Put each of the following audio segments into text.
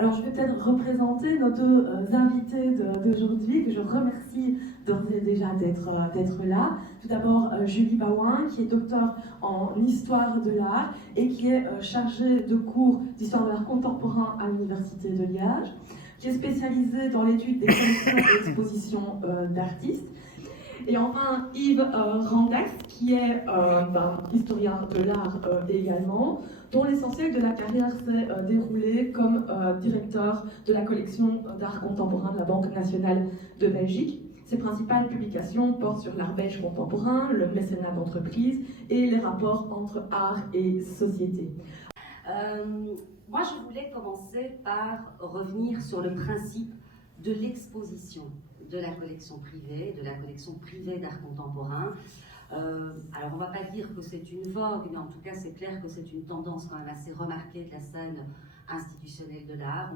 Alors je vais peut-être représenter nos deux invités d'aujourd'hui, que je remercie d'ores et déjà d'être là. Tout d'abord Julie Bawin, qui est docteur en histoire de l'art et qui est chargée de cours d'histoire de l'art contemporain à l'Université de Liège, qui est spécialisée dans l'étude des collections et expositions d'artistes. Et enfin Yves Randax, qui est historien de l'art également, dont l'essentiel de la carrière s'est déroulé comme directeur de la collection d'art contemporain de la Banque nationale de Belgique. Ses principales publications portent sur l'art belge contemporain, le mécénat d'entreprise et les rapports entre art et société. Moi, je voulais commencer par revenir sur le principe de l'exposition de la collection privée d'art contemporain. Alors on ne va pas dire que c'est une vogue, mais en tout cas c'est clair que c'est une tendance quand même assez remarquée de la scène institutionnelle de l'art.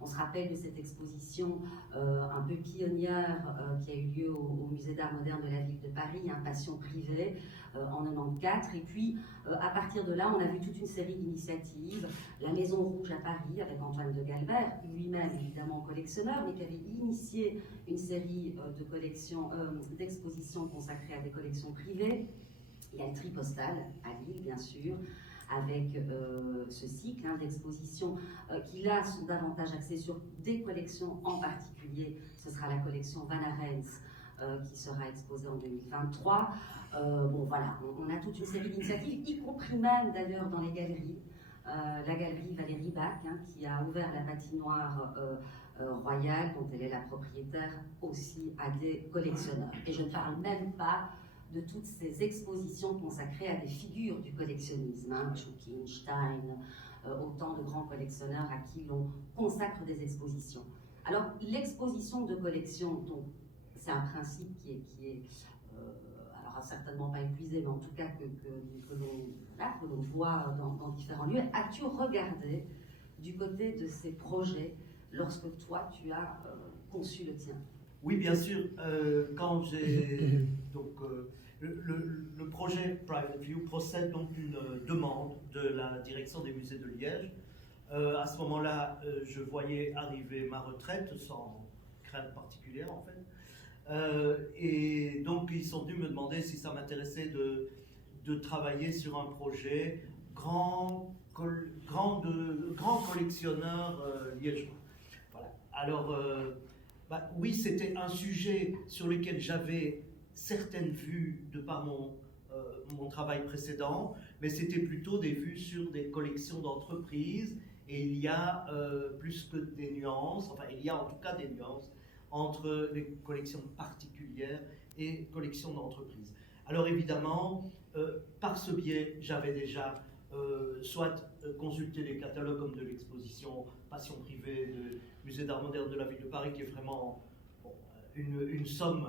On se rappelle de cette exposition un peu pionnière qui a eu lieu au Musée d'art moderne de la ville de Paris, Passion privée, en 94. Et puis à partir de là, on a vu toute une série d'initiatives. La Maison Rouge à Paris avec Antoine de Galbert, lui-même évidemment collectionneur, mais qui avait initié une série de collections, d'expositions consacrées à des collections privées. Il y a le Tripostal à Lille, bien sûr, avec ce cycle d'expositions qui là sont davantage axées sur des collections en particulier. Ce sera la collection Van Arens qui sera exposée en 2023. Bon voilà, on a toute une série d'initiatives, y compris même d'ailleurs dans les galeries. La galerie Valérie Bach, qui a ouvert la patinoire royale, dont elle est la propriétaire aussi à des collectionneurs. Et je ne parle même pas de toutes ces expositions consacrées à des figures du collectionnisme, Schukin, Stein, autant de grands collectionneurs à qui l'on consacre des expositions. Alors, l'exposition de collection, c'est un principe qui est alors certainement pas épuisé, mais en tout cas que l'on voit dans différents lieux. As-tu regardé du côté de ces projets lorsque toi, tu as conçu le tien? Oui, bien sûr. Quand j'ai le projet Private View procède donc d'une demande de la direction des musées de Liège. À ce moment-là, je voyais arriver ma retraite sans crainte particulière en fait. Et donc ils sont venus me demander si ça m'intéressait de travailler sur un projet grand collectionneur liégeois. Voilà. Alors oui, c'était un sujet sur lequel j'avais certaines vues de par mon travail précédent, mais c'était plutôt des vues sur des collections d'entreprises, et il y a plus que des nuances, enfin il y a en tout cas des nuances entre les collections particulières et collections d'entreprises. Alors évidemment, par ce biais, j'avais déjà soit consulté les catalogues comme de l'exposition Passion privée du Musée d'art moderne de la ville de Paris, qui est vraiment une somme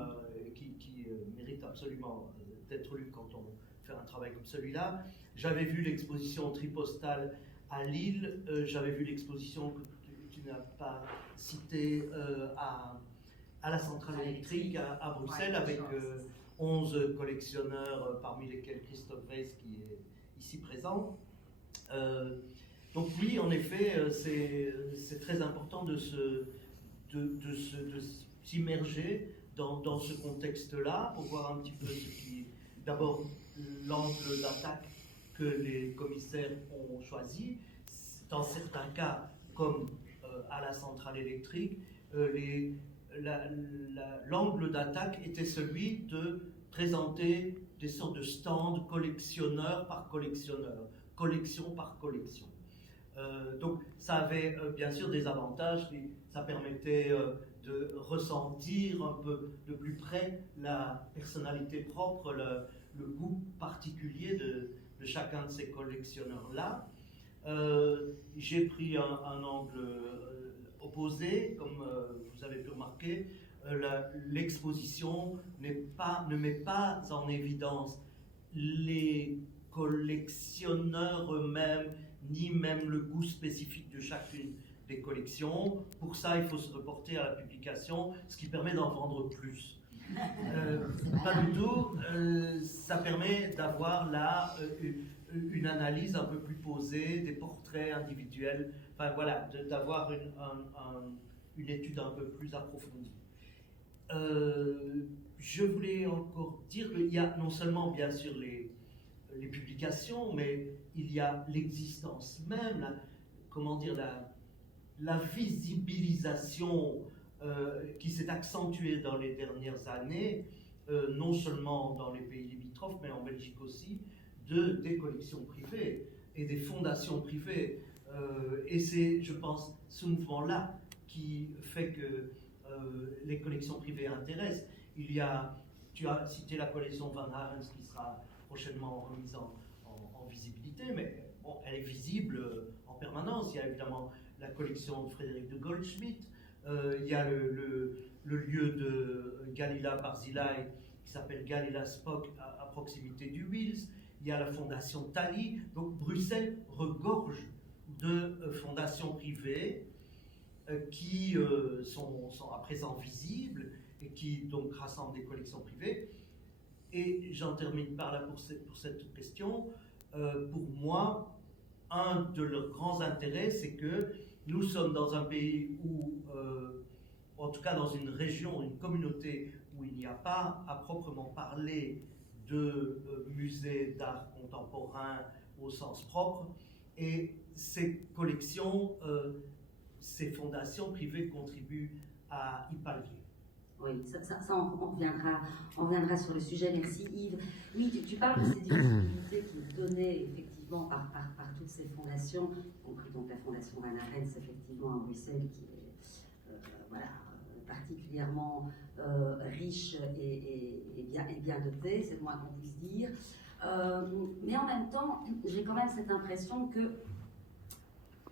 qui mérite absolument d'être lue quand on fait un travail comme celui-là. J'avais vu l'exposition Tripostal à Lille, j'avais vu l'exposition que tu n'as pas citée à la centrale électrique à Bruxelles, avec 11 collectionneurs, parmi lesquels Christophe Weiss qui est ici présent. Donc oui, en effet, c'est très important de s'immerger dans ce contexte-là pour voir un petit peu d'abord l'angle d'attaque que les commissaires ont choisi. Dans certains cas, comme à la centrale électrique, l'angle d'attaque était celui de présenter des sortes de stands collectionneur par collectionneur, collection par collection. Donc ça avait bien sûr des avantages, ça permettait de ressentir un peu de plus près la personnalité propre, le goût particulier de chacun de ces collectionneurs-là. J'ai pris un angle opposé, comme vous avez pu remarquer. L'exposition ne met pas en évidence les collectionneurs eux-mêmes, ni même le goût spécifique de chacune des collections. Pour ça, il faut se reporter à la publication, ce qui permet d'en vendre plus. Pas du tout. Ça permet d'avoir là une analyse un peu plus posée, des portraits individuels, enfin voilà, d'avoir une étude un peu plus approfondie. Je voulais encore dire qu'il y a non seulement bien sûr les publications, mais il y a l'existence même, comment dire, la visibilisation qui s'est accentuée dans les dernières années, non seulement dans les pays limitrophes, mais en Belgique aussi, des collections privées et des fondations privées. Et c'est, je pense, ce mouvement-là qui fait que les collections privées intéressent. Tu as cité la collection Van Harens qui sera prochainement remise en visibilité, mais bon, elle est visible en permanence. Il y a évidemment la collection de Frédéric de Goldschmidt, il y a le lieu de Galila Barzilai qui s'appelle Galila Spock à proximité du Wills, il y a la fondation Thalie. Donc Bruxelles regorge de fondations privées qui sont à présent visibles et qui donc rassemblent des collections privées. Et j'en termine par là pour cette question. Pour moi, un de leurs grands intérêts, c'est que nous sommes dans un pays où, en tout cas dans une région, une communauté où il n'y a pas à proprement parler de musée d'art contemporain au sens propre, et ces collections, ces fondations privées contribuent à y pallier. Oui, on reviendra sur le sujet. Merci Yves. Oui, tu parles de ces difficultés qui sont données effectivement par toutes ces fondations, y compris donc la fondation Van Harens effectivement à Bruxelles, qui est particulièrement riche et bien dotée, c'est le moins qu'on puisse dire. Mais en même temps, j'ai quand même cette impression que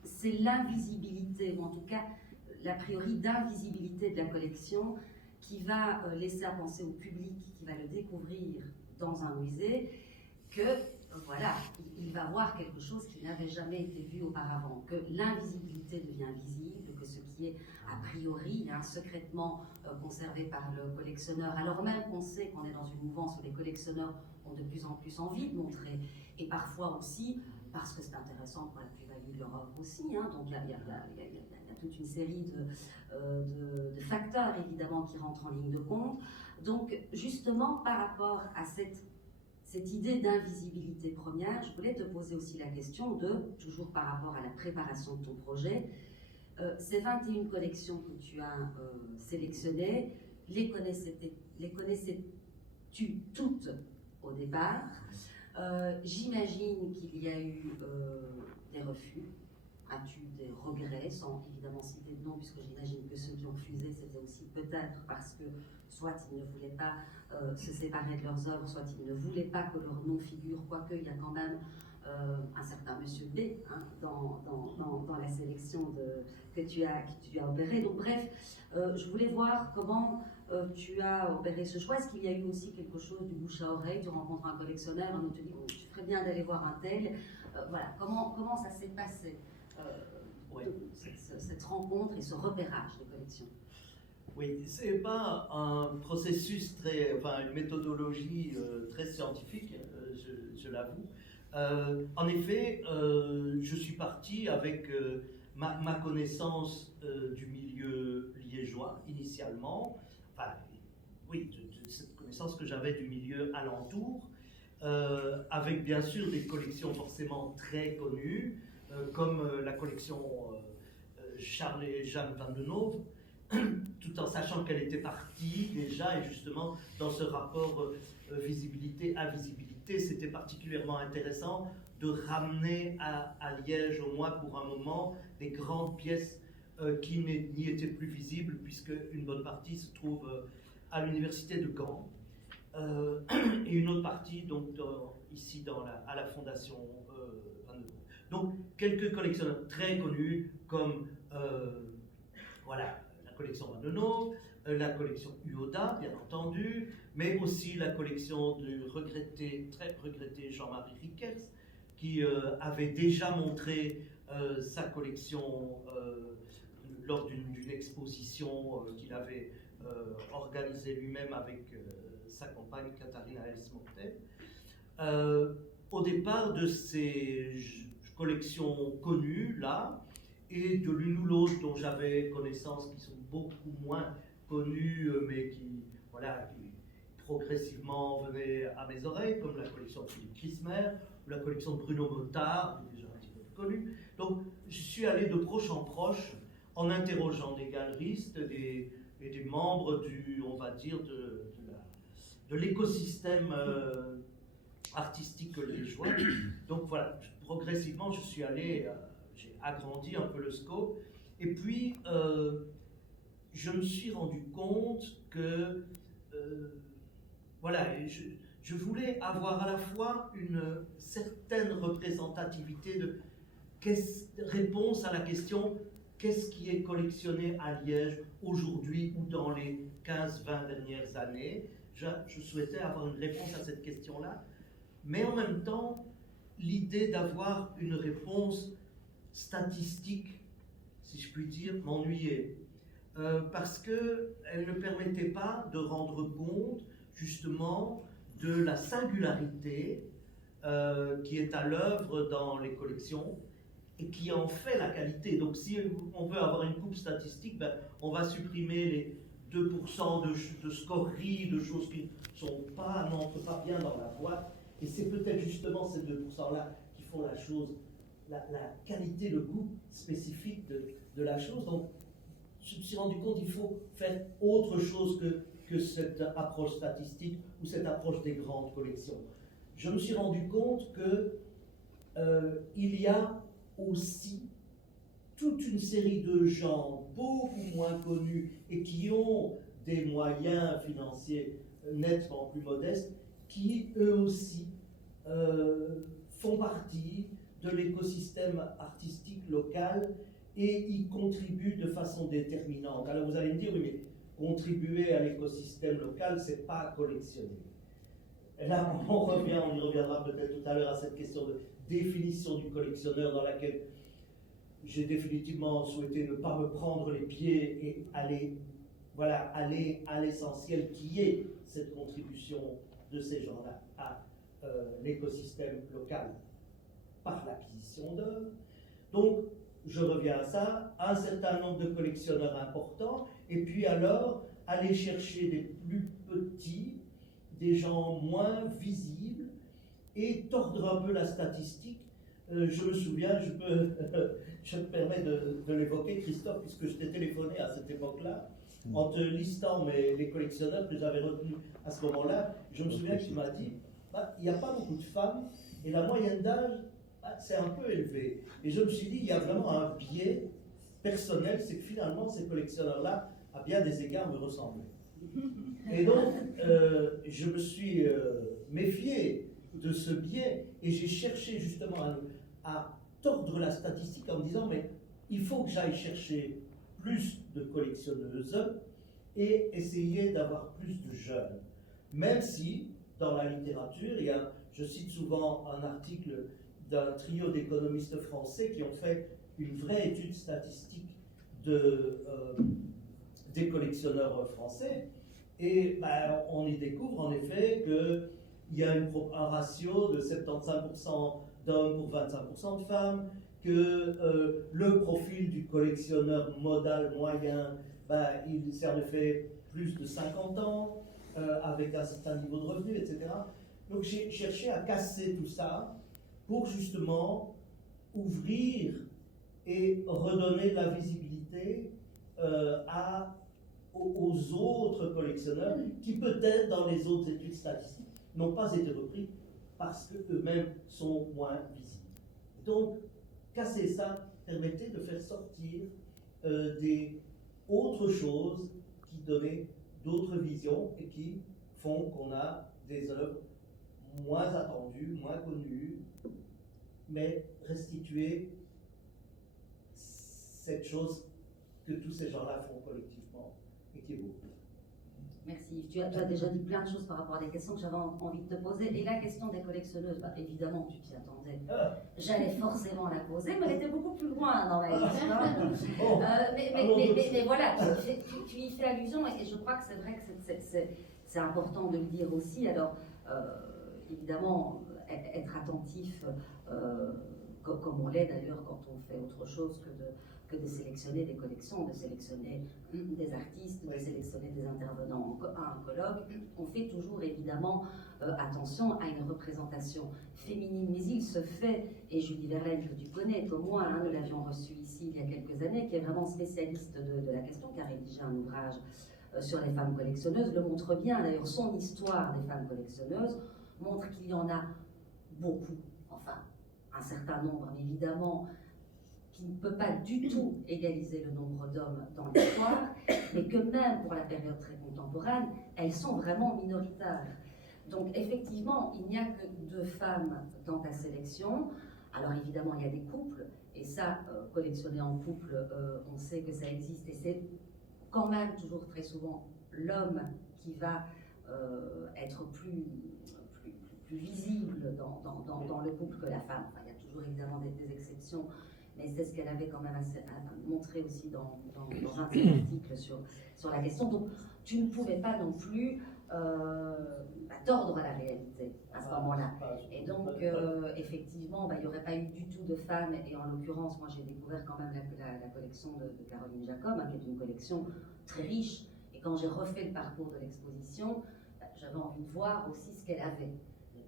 c'est l'invisibilité, ou en tout cas l'a priori d'invisibilité de la collection, qui va laisser à penser au public qui va le découvrir dans un musée que voilà, il va voir quelque chose qui n'avait jamais été vu auparavant, que l'invisibilité devient visible, que ce qui est a priori secrètement conservé par le collectionneur, alors même qu'on sait qu'on est dans une mouvance où les collectionneurs ont de plus en plus envie de montrer, et parfois aussi parce que c'est intéressant pour la plus-value de leur œuvre aussi, donc il y a toute une série de facteurs évidemment qui rentrent en ligne de compte. Donc justement par rapport à cette idée d'invisibilité première, je voulais te poser aussi la question toujours par rapport à la préparation de ton projet, ces 21 collections que tu as sélectionnées, les connaissais-tu toutes au départ? J'imagine qu'il y a eu des refus. As-tu des regrets, sans évidemment citer de nom, puisque j'imagine que ceux qui ont refusé, c'était aussi peut-être parce que soit ils ne voulaient pas se séparer de leurs œuvres, soit ils ne voulaient pas que leur nom figure, quoique il y a quand même un certain Monsieur B dans la sélection que tu as opérée. Donc bref, je voulais voir comment tu as opéré ce choix. Est-ce qu'il y a eu aussi quelque chose du bouche à oreille? Tu rencontres un collectionneur, un autre te dit bon, tu ferais bien d'aller voir un tel. Voilà, comment ça s'est passé? Cette rencontre et ce repérage des collections. Oui, c'est pas un processus une méthodologie très scientifique, je l'avoue. En effet, je suis parti avec ma connaissance du milieu liégeois initialement, de cette connaissance que j'avais du milieu alentour, avec bien sûr des collections forcément très connues, comme la collection Charles et Jeanne Van de Nove, tout en sachant qu'elle était partie déjà, et justement dans ce rapport visibilité-invisibilité, c'était particulièrement intéressant de ramener à Liège, au moins pour un moment, des grandes pièces qui n'y étaient plus visibles, puisque une bonne partie se trouve à l'université de Gand, et une autre partie donc ici à la fondation Van de Nove. Donc, quelques collectionneurs très connus comme la collection Van de Nove, la collection Uoda, bien entendu, mais aussi la collection du très regretté Jean-Marie Rickers, qui avait déjà montré sa collection lors d'une exposition qu'il avait organisée lui-même avec sa compagne Katharina Elsmortel. au départ de ces collections connues, là, et de l'une ou l'autre dont j'avais connaissance, qui sont beaucoup moins connues, mais qui, voilà, qui progressivement venaient à mes oreilles, comme la collection de Philippe Crismer, ou la collection de Bruno Mottard, déjà un petit peu plus connue. Donc, je suis allé de proche en proche, en interrogeant des galeristes et des membres du, on va dire, de l'écosystème artistique liégeois. Donc voilà, progressivement, je suis allé, j'ai agrandi un peu le scope, et puis je me suis rendu compte que, voilà, je voulais avoir à la fois une certaine représentativité de réponse à la question qu'est-ce qui est collectionné à Liège aujourd'hui ou dans les 15-20 dernières années. Je souhaitais avoir une réponse à cette question-là, mais en même temps, l'idée d'avoir une réponse statistique, si je puis dire, m'ennuyait. Parce qu'elle ne permettait pas de rendre compte, justement, de la singularité qui est à l'œuvre dans les collections et qui en fait la qualité. Donc si on veut avoir une coupe statistique, ben, on va supprimer les 2% de scoreries, de choses qui n'entrent pas bien dans la boîte. Et c'est peut-être justement ces 2%-là qui font la chose, la qualité, le goût spécifique de la chose. Donc je me suis rendu compte qu'il faut faire autre chose que cette approche statistique ou cette approche des grandes collections. Je me suis rendu compte qu'il y a aussi toute une série de gens beaucoup moins connus et qui ont des moyens financiers nettement plus modestes, qui eux aussi font partie de l'écosystème artistique local et y contribuent de façon déterminante. Alors vous allez me dire, oui, mais contribuer à l'écosystème local, c'est pas collectionner. Et là, on y reviendra peut-être tout à l'heure à cette question de définition du collectionneur dans laquelle j'ai définitivement souhaité ne pas me prendre les pieds et aller à l'essentiel qui est cette contribution de ces gens-là à l'écosystème local par l'acquisition d'œuvres. Donc, je reviens à ça, un certain nombre de collectionneurs importants, et puis alors aller chercher des plus petits, des gens moins visibles, et tordre un peu la statistique. Je me souviens, je me permets de l'évoquer, Christophe, puisque je t'ai téléphoné à cette époque-là, en te listant les collectionneurs que j'avais retenus à ce moment-là. Je me souviens que tu m'as dit, il n'y a pas beaucoup de femmes, et la moyenne d'âge, c'est un peu élevé. Et je me suis dit, il y a vraiment un biais personnel, c'est que finalement, ces collectionneurs-là, à bien des égards, me ressemblaient. Et donc, je me suis méfié de ce biais, et j'ai cherché justement à tordre la statistique en me disant, mais il faut que j'aille chercher plus de collectionneuses et essayer d'avoir plus de jeunes. Même si, dans la littérature, je cite souvent un article d'un trio d'économistes français qui ont fait une vraie étude statistique des collectionneurs français, et on y découvre en effet qu'il y a un ratio de 75% d'hommes pour 25% de femmes, que le profil du collectionneur modal moyen, c'est en effet plus de 50 ans, avec un certain niveau de revenu, etc. Donc j'ai cherché à casser tout ça pour justement ouvrir et redonner de la visibilité aux autres collectionneurs qui peut-être dans les autres études statistiques n'ont pas été repris parce qu'eux-mêmes sont moins visibles. Donc, casser ça permettait de faire sortir des autres choses qui donnaient d'autres visions et qui font qu'on a des œuvres moins attendues, moins connues, mais restituer cette chose que tous ces gens-là font collectivement et qui est beau. Merci. Tu as déjà dit plein de choses par rapport à des questions que j'avais envie de te poser. Et la question des collectionneuses, évidemment, tu t'y attendais. J'allais forcément la poser, mais elle était beaucoup plus loin dans la liste. Mais voilà, tu y fais allusion et je crois que c'est vrai que c'est important de le dire aussi. Alors, évidemment, être attentif, comme on l'est d'ailleurs quand on fait autre chose que de sélectionner des collections, de sélectionner des artistes, de sélectionner des intervenants à un colloque. On fait toujours évidemment attention à une représentation féminine, mais il se fait, et Julie Verlaine, que tu connais comme moi, hein, nous l'avions reçue ici il y a quelques années, qui est vraiment spécialiste de la question, qui a rédigé un ouvrage sur les femmes collectionneuses, le montre bien. D'ailleurs, son histoire des femmes collectionneuses montre qu'il y en a beaucoup, enfin un certain nombre, mais évidemment qui ne peut pas du tout égaliser le nombre d'hommes dans l'histoire, mais que même pour la période très contemporaine, elles sont vraiment minoritaires. Donc effectivement, il n'y a que 2 femmes dans ta sélection. Alors évidemment, il y a des couples, et ça, collectionner en couple, on sait que ça existe, et c'est quand même toujours très souvent l'homme qui va être plus visible dans le couple que la femme. Enfin, il y a toujours évidemment des exceptions, mais c'est ce qu'elle avait quand même à montrer aussi dans un de ses articles sur la question. Donc, tu ne pouvais pas non plus tordre la réalité à ce moment-là. Et donc, effectivement, il n'y aurait pas eu du tout de femmes, et en l'occurrence, moi j'ai découvert quand même la collection de Caroline Jacob, hein, qui est une collection très riche, et quand j'ai refait le parcours de l'exposition, j'avais envie de voir aussi ce qu'elle avait.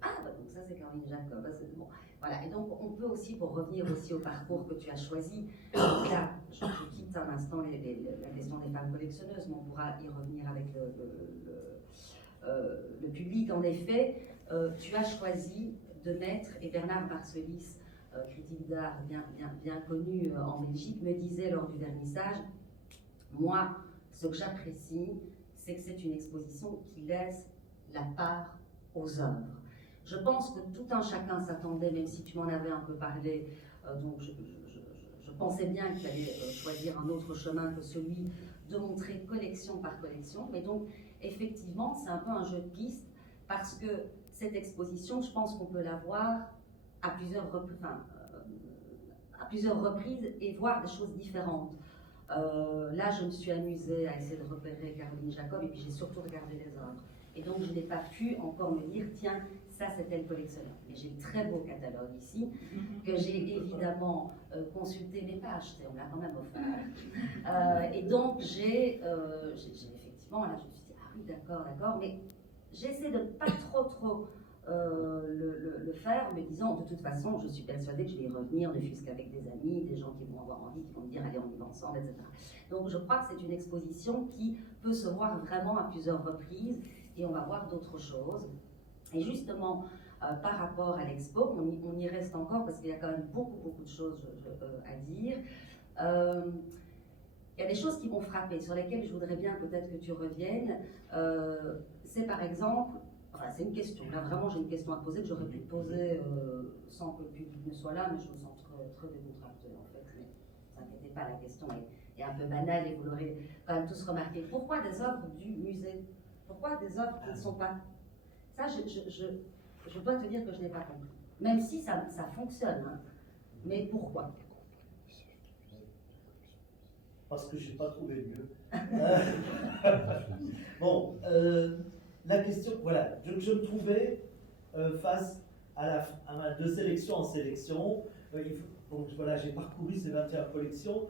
Ah, donc ça c'est Caroline Jacob, c'est bon. Voilà, et donc on peut aussi, pour revenir aussi au parcours que tu as choisi, là, je quitte un instant la question des femmes collectionneuses, mais on pourra y revenir avec le public. En effet, tu as choisi de mettre, et Bernard Marcelis, critique d'art bien connu en Belgique, me disait lors du vernissage, moi, ce que j'apprécie, c'est que c'est une exposition qui laisse la part aux œuvres. Je pense que tout un chacun s'attendait, même si tu m'en avais un peu parlé, donc je pensais bien qu'il allait choisir un autre chemin que celui de montrer collection par collection. Mais donc, effectivement, c'est un peu un jeu de piste, parce que cette exposition, je pense qu'on peut la voir à plusieurs reprises et voir des choses différentes. Là, je me suis amusée à essayer de repérer Caroline Jacob, et puis j'ai surtout regardé les œuvres. Et donc, je n'ai pas pu encore me dire, tiens, ça c'était le collectionneur. Mais j'ai le très beau catalogue ici, que j'ai évidemment consulté, mais pas acheté, on l'a quand même offert. Et donc, j'ai effectivement, là, je me suis dit, ah oui, d'accord, mais j'essaie de ne pas trop le faire, me disant, de toute façon, je suis persuadée que je vais y revenir, ne fût-ce qu'avec des amis, des gens qui vont avoir envie, qui vont me dire, allez, on y va ensemble, etc. Donc, je crois que c'est une exposition qui peut se voir vraiment à plusieurs reprises, et on va voir d'autres choses. Et justement, par rapport à l'expo, on y reste encore parce qu'il y a quand même beaucoup de choses à dire. Il y a des choses qui m'ont frappé, sur lesquelles je voudrais bien peut-être que tu reviennes. C'est par exemple, enfin c'est une question, là vraiment j'ai une question à te poser que j'aurais pu te poser sans que le public ne soit là, mais je me sens très décontractée en fait. Mais ne vous inquiétez pas, la question est un peu banale et vous l'aurez quand même tous remarqué. Pourquoi des œuvres du musée? Pourquoi des œuvres qui ne sont pas... Ça, je dois te dire que je n'ai pas compris. Même si ça fonctionne, hein. Mais pourquoi? Parce que je n'ai pas trouvé mieux. Bon, la question, voilà, je me trouvais face de sélection en sélection. Donc voilà, j'ai parcouru ces 21 collections.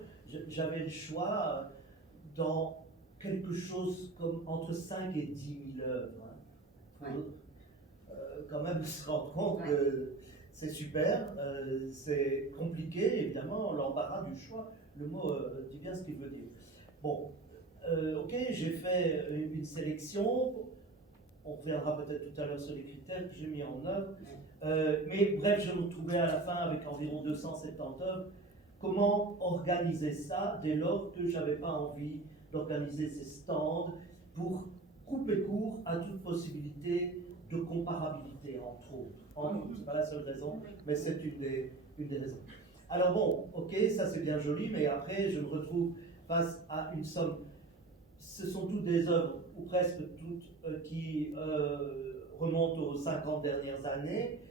J'avais le choix dans quelque chose comme entre 5 et 10 000 œuvres. Hein. Ouais. Quand même se rendre compte que c'est super, c'est compliqué, évidemment, l'embarras du choix. Le mot dit bien ce qu'il veut dire. Bon, ok, j'ai fait une sélection. On reviendra peut-être tout à l'heure sur les critères que j'ai mis en œuvre. Mais bref, je me retrouvais à la fin avec environ 270 œuvres. Comment organiser ça dès lors que je n'avais pas envie d'organiser ces stands pour couper court à toute possibilité de comparabilité, entre autres. Ce n'est pas la seule raison, mais c'est une des raisons. Alors bon, ok, ça c'est bien joli, mais après je me retrouve face à une somme. Ce sont toutes des œuvres, ou presque toutes, qui remontent aux 50 dernières années,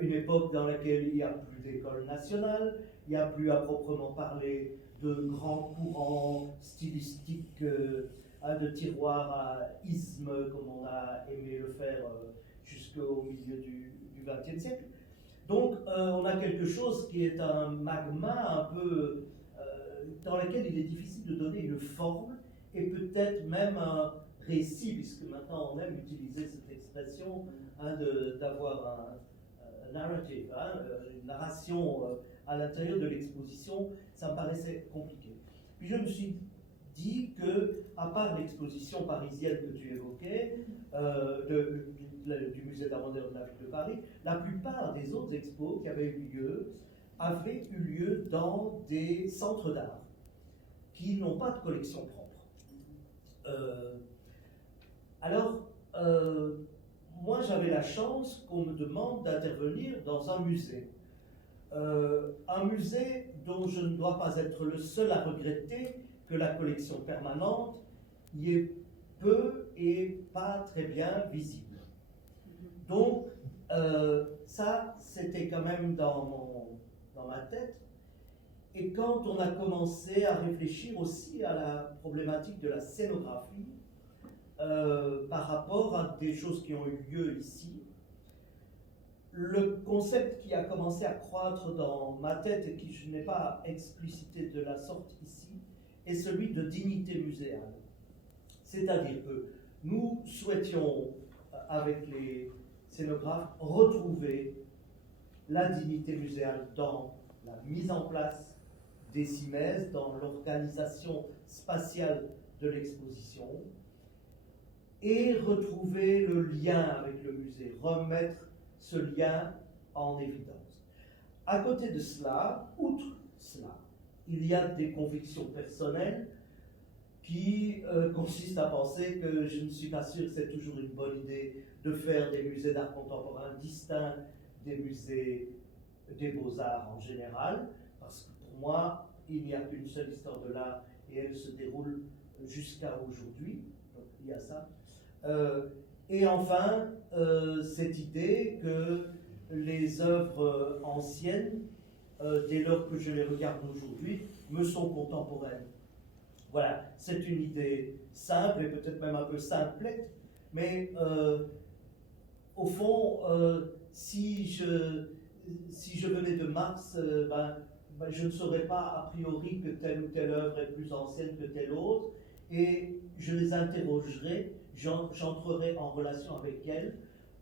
une époque dans laquelle il n'y a plus d'école nationale, il n'y a plus à proprement parler de grands courants stylistiques, de tiroirs à isme, comme on a aimé le faire jusqu'au milieu du du XXe siècle. Donc on a quelque chose qui est un magma un peu dans lequel il est difficile de donner une forme et peut-être même un récit, puisque maintenant on aime utiliser cette expression hein, d'avoir un narrative, hein, une narration à l'intérieur de l'exposition. Ça me paraissait compliqué. Puis je me suis dit que, à part l'exposition parisienne que tu évoquais, du musée d'art moderne de la ville de Paris, la plupart des autres expos qui avaient eu lieu dans des centres d'art qui n'ont pas de collection propre. Alors, moi j'avais la chance qu'on me demande d'intervenir dans un musée. Un musée dont je ne dois pas être le seul à regretter que la collection permanente y est peu et pas très bien visible. Donc, ça, c'était quand même dans ma tête. Et quand on a commencé à réfléchir aussi à la problématique de la scénographie, par rapport à des choses qui ont eu lieu ici, le concept qui a commencé à croître dans ma tête et qui je n'ai pas explicité de la sorte ici, est celui de dignité muséale. C'est-à-dire que nous souhaitions, avec les scénographes, retrouver la dignité muséale dans la mise en place des CIMES, dans l'organisation spatiale de l'exposition, et retrouver le lien avec le musée, remettre ce lien en évidence. À côté de cela, outre cela, il y a des convictions personnelles qui consistent à penser que je ne suis pas sûr que c'est toujours une bonne idée de faire des musées d'art contemporain distincts des musées des beaux-arts en général, parce que pour moi, il n'y a qu'une seule histoire de l'art et elle se déroule jusqu'à aujourd'hui, donc il y a ça. Et enfin, cette idée que les œuvres anciennes, dès lors que je les regarde aujourd'hui, me sont contemporaines. Voilà, c'est une idée simple et peut-être même un peu simplette, mais au fond, si je venais de Mars, je ne saurais pas a priori que telle ou telle œuvre est plus ancienne que telle autre, et je les interrogerai, j'entrerai en relation avec elles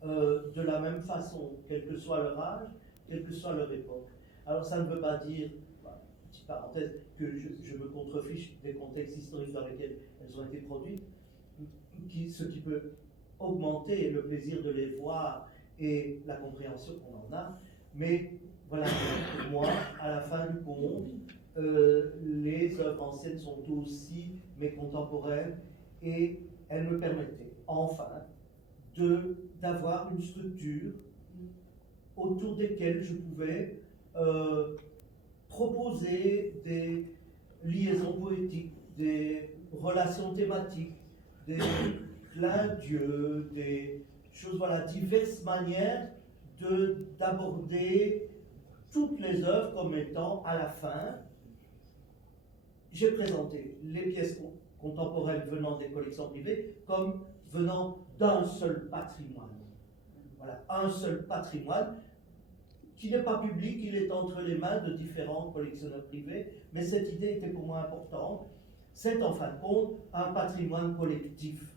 de la même façon, quel que soit leur âge, quelle que soit leur époque. Alors ça ne veut pas dire, petite parenthèse, que je me contrefiche des contextes historiques dans lesquels elles ont été produites, ce qui peut augmenter le plaisir de les voir et la compréhension qu'on en a, mais voilà, pour moi, à la fin du compte, les œuvres anciennes sont aussi mes contemporaines et elles me permettaient enfin d'avoir une structure autour desquelles je pouvais proposer des liaisons poétiques, des relations thématiques, des clins d'yeux, des choses, voilà, diverses manières d'aborder toutes les œuvres comme étant, à la fin, j'ai présenté les pièces contemporaines venant des collections privées comme venant d'un seul patrimoine. Voilà, un seul patrimoine qui n'est pas public, il est entre les mains de différents collectionneurs privés, mais cette idée était pour moi importante. C'est en fin de compte un patrimoine collectif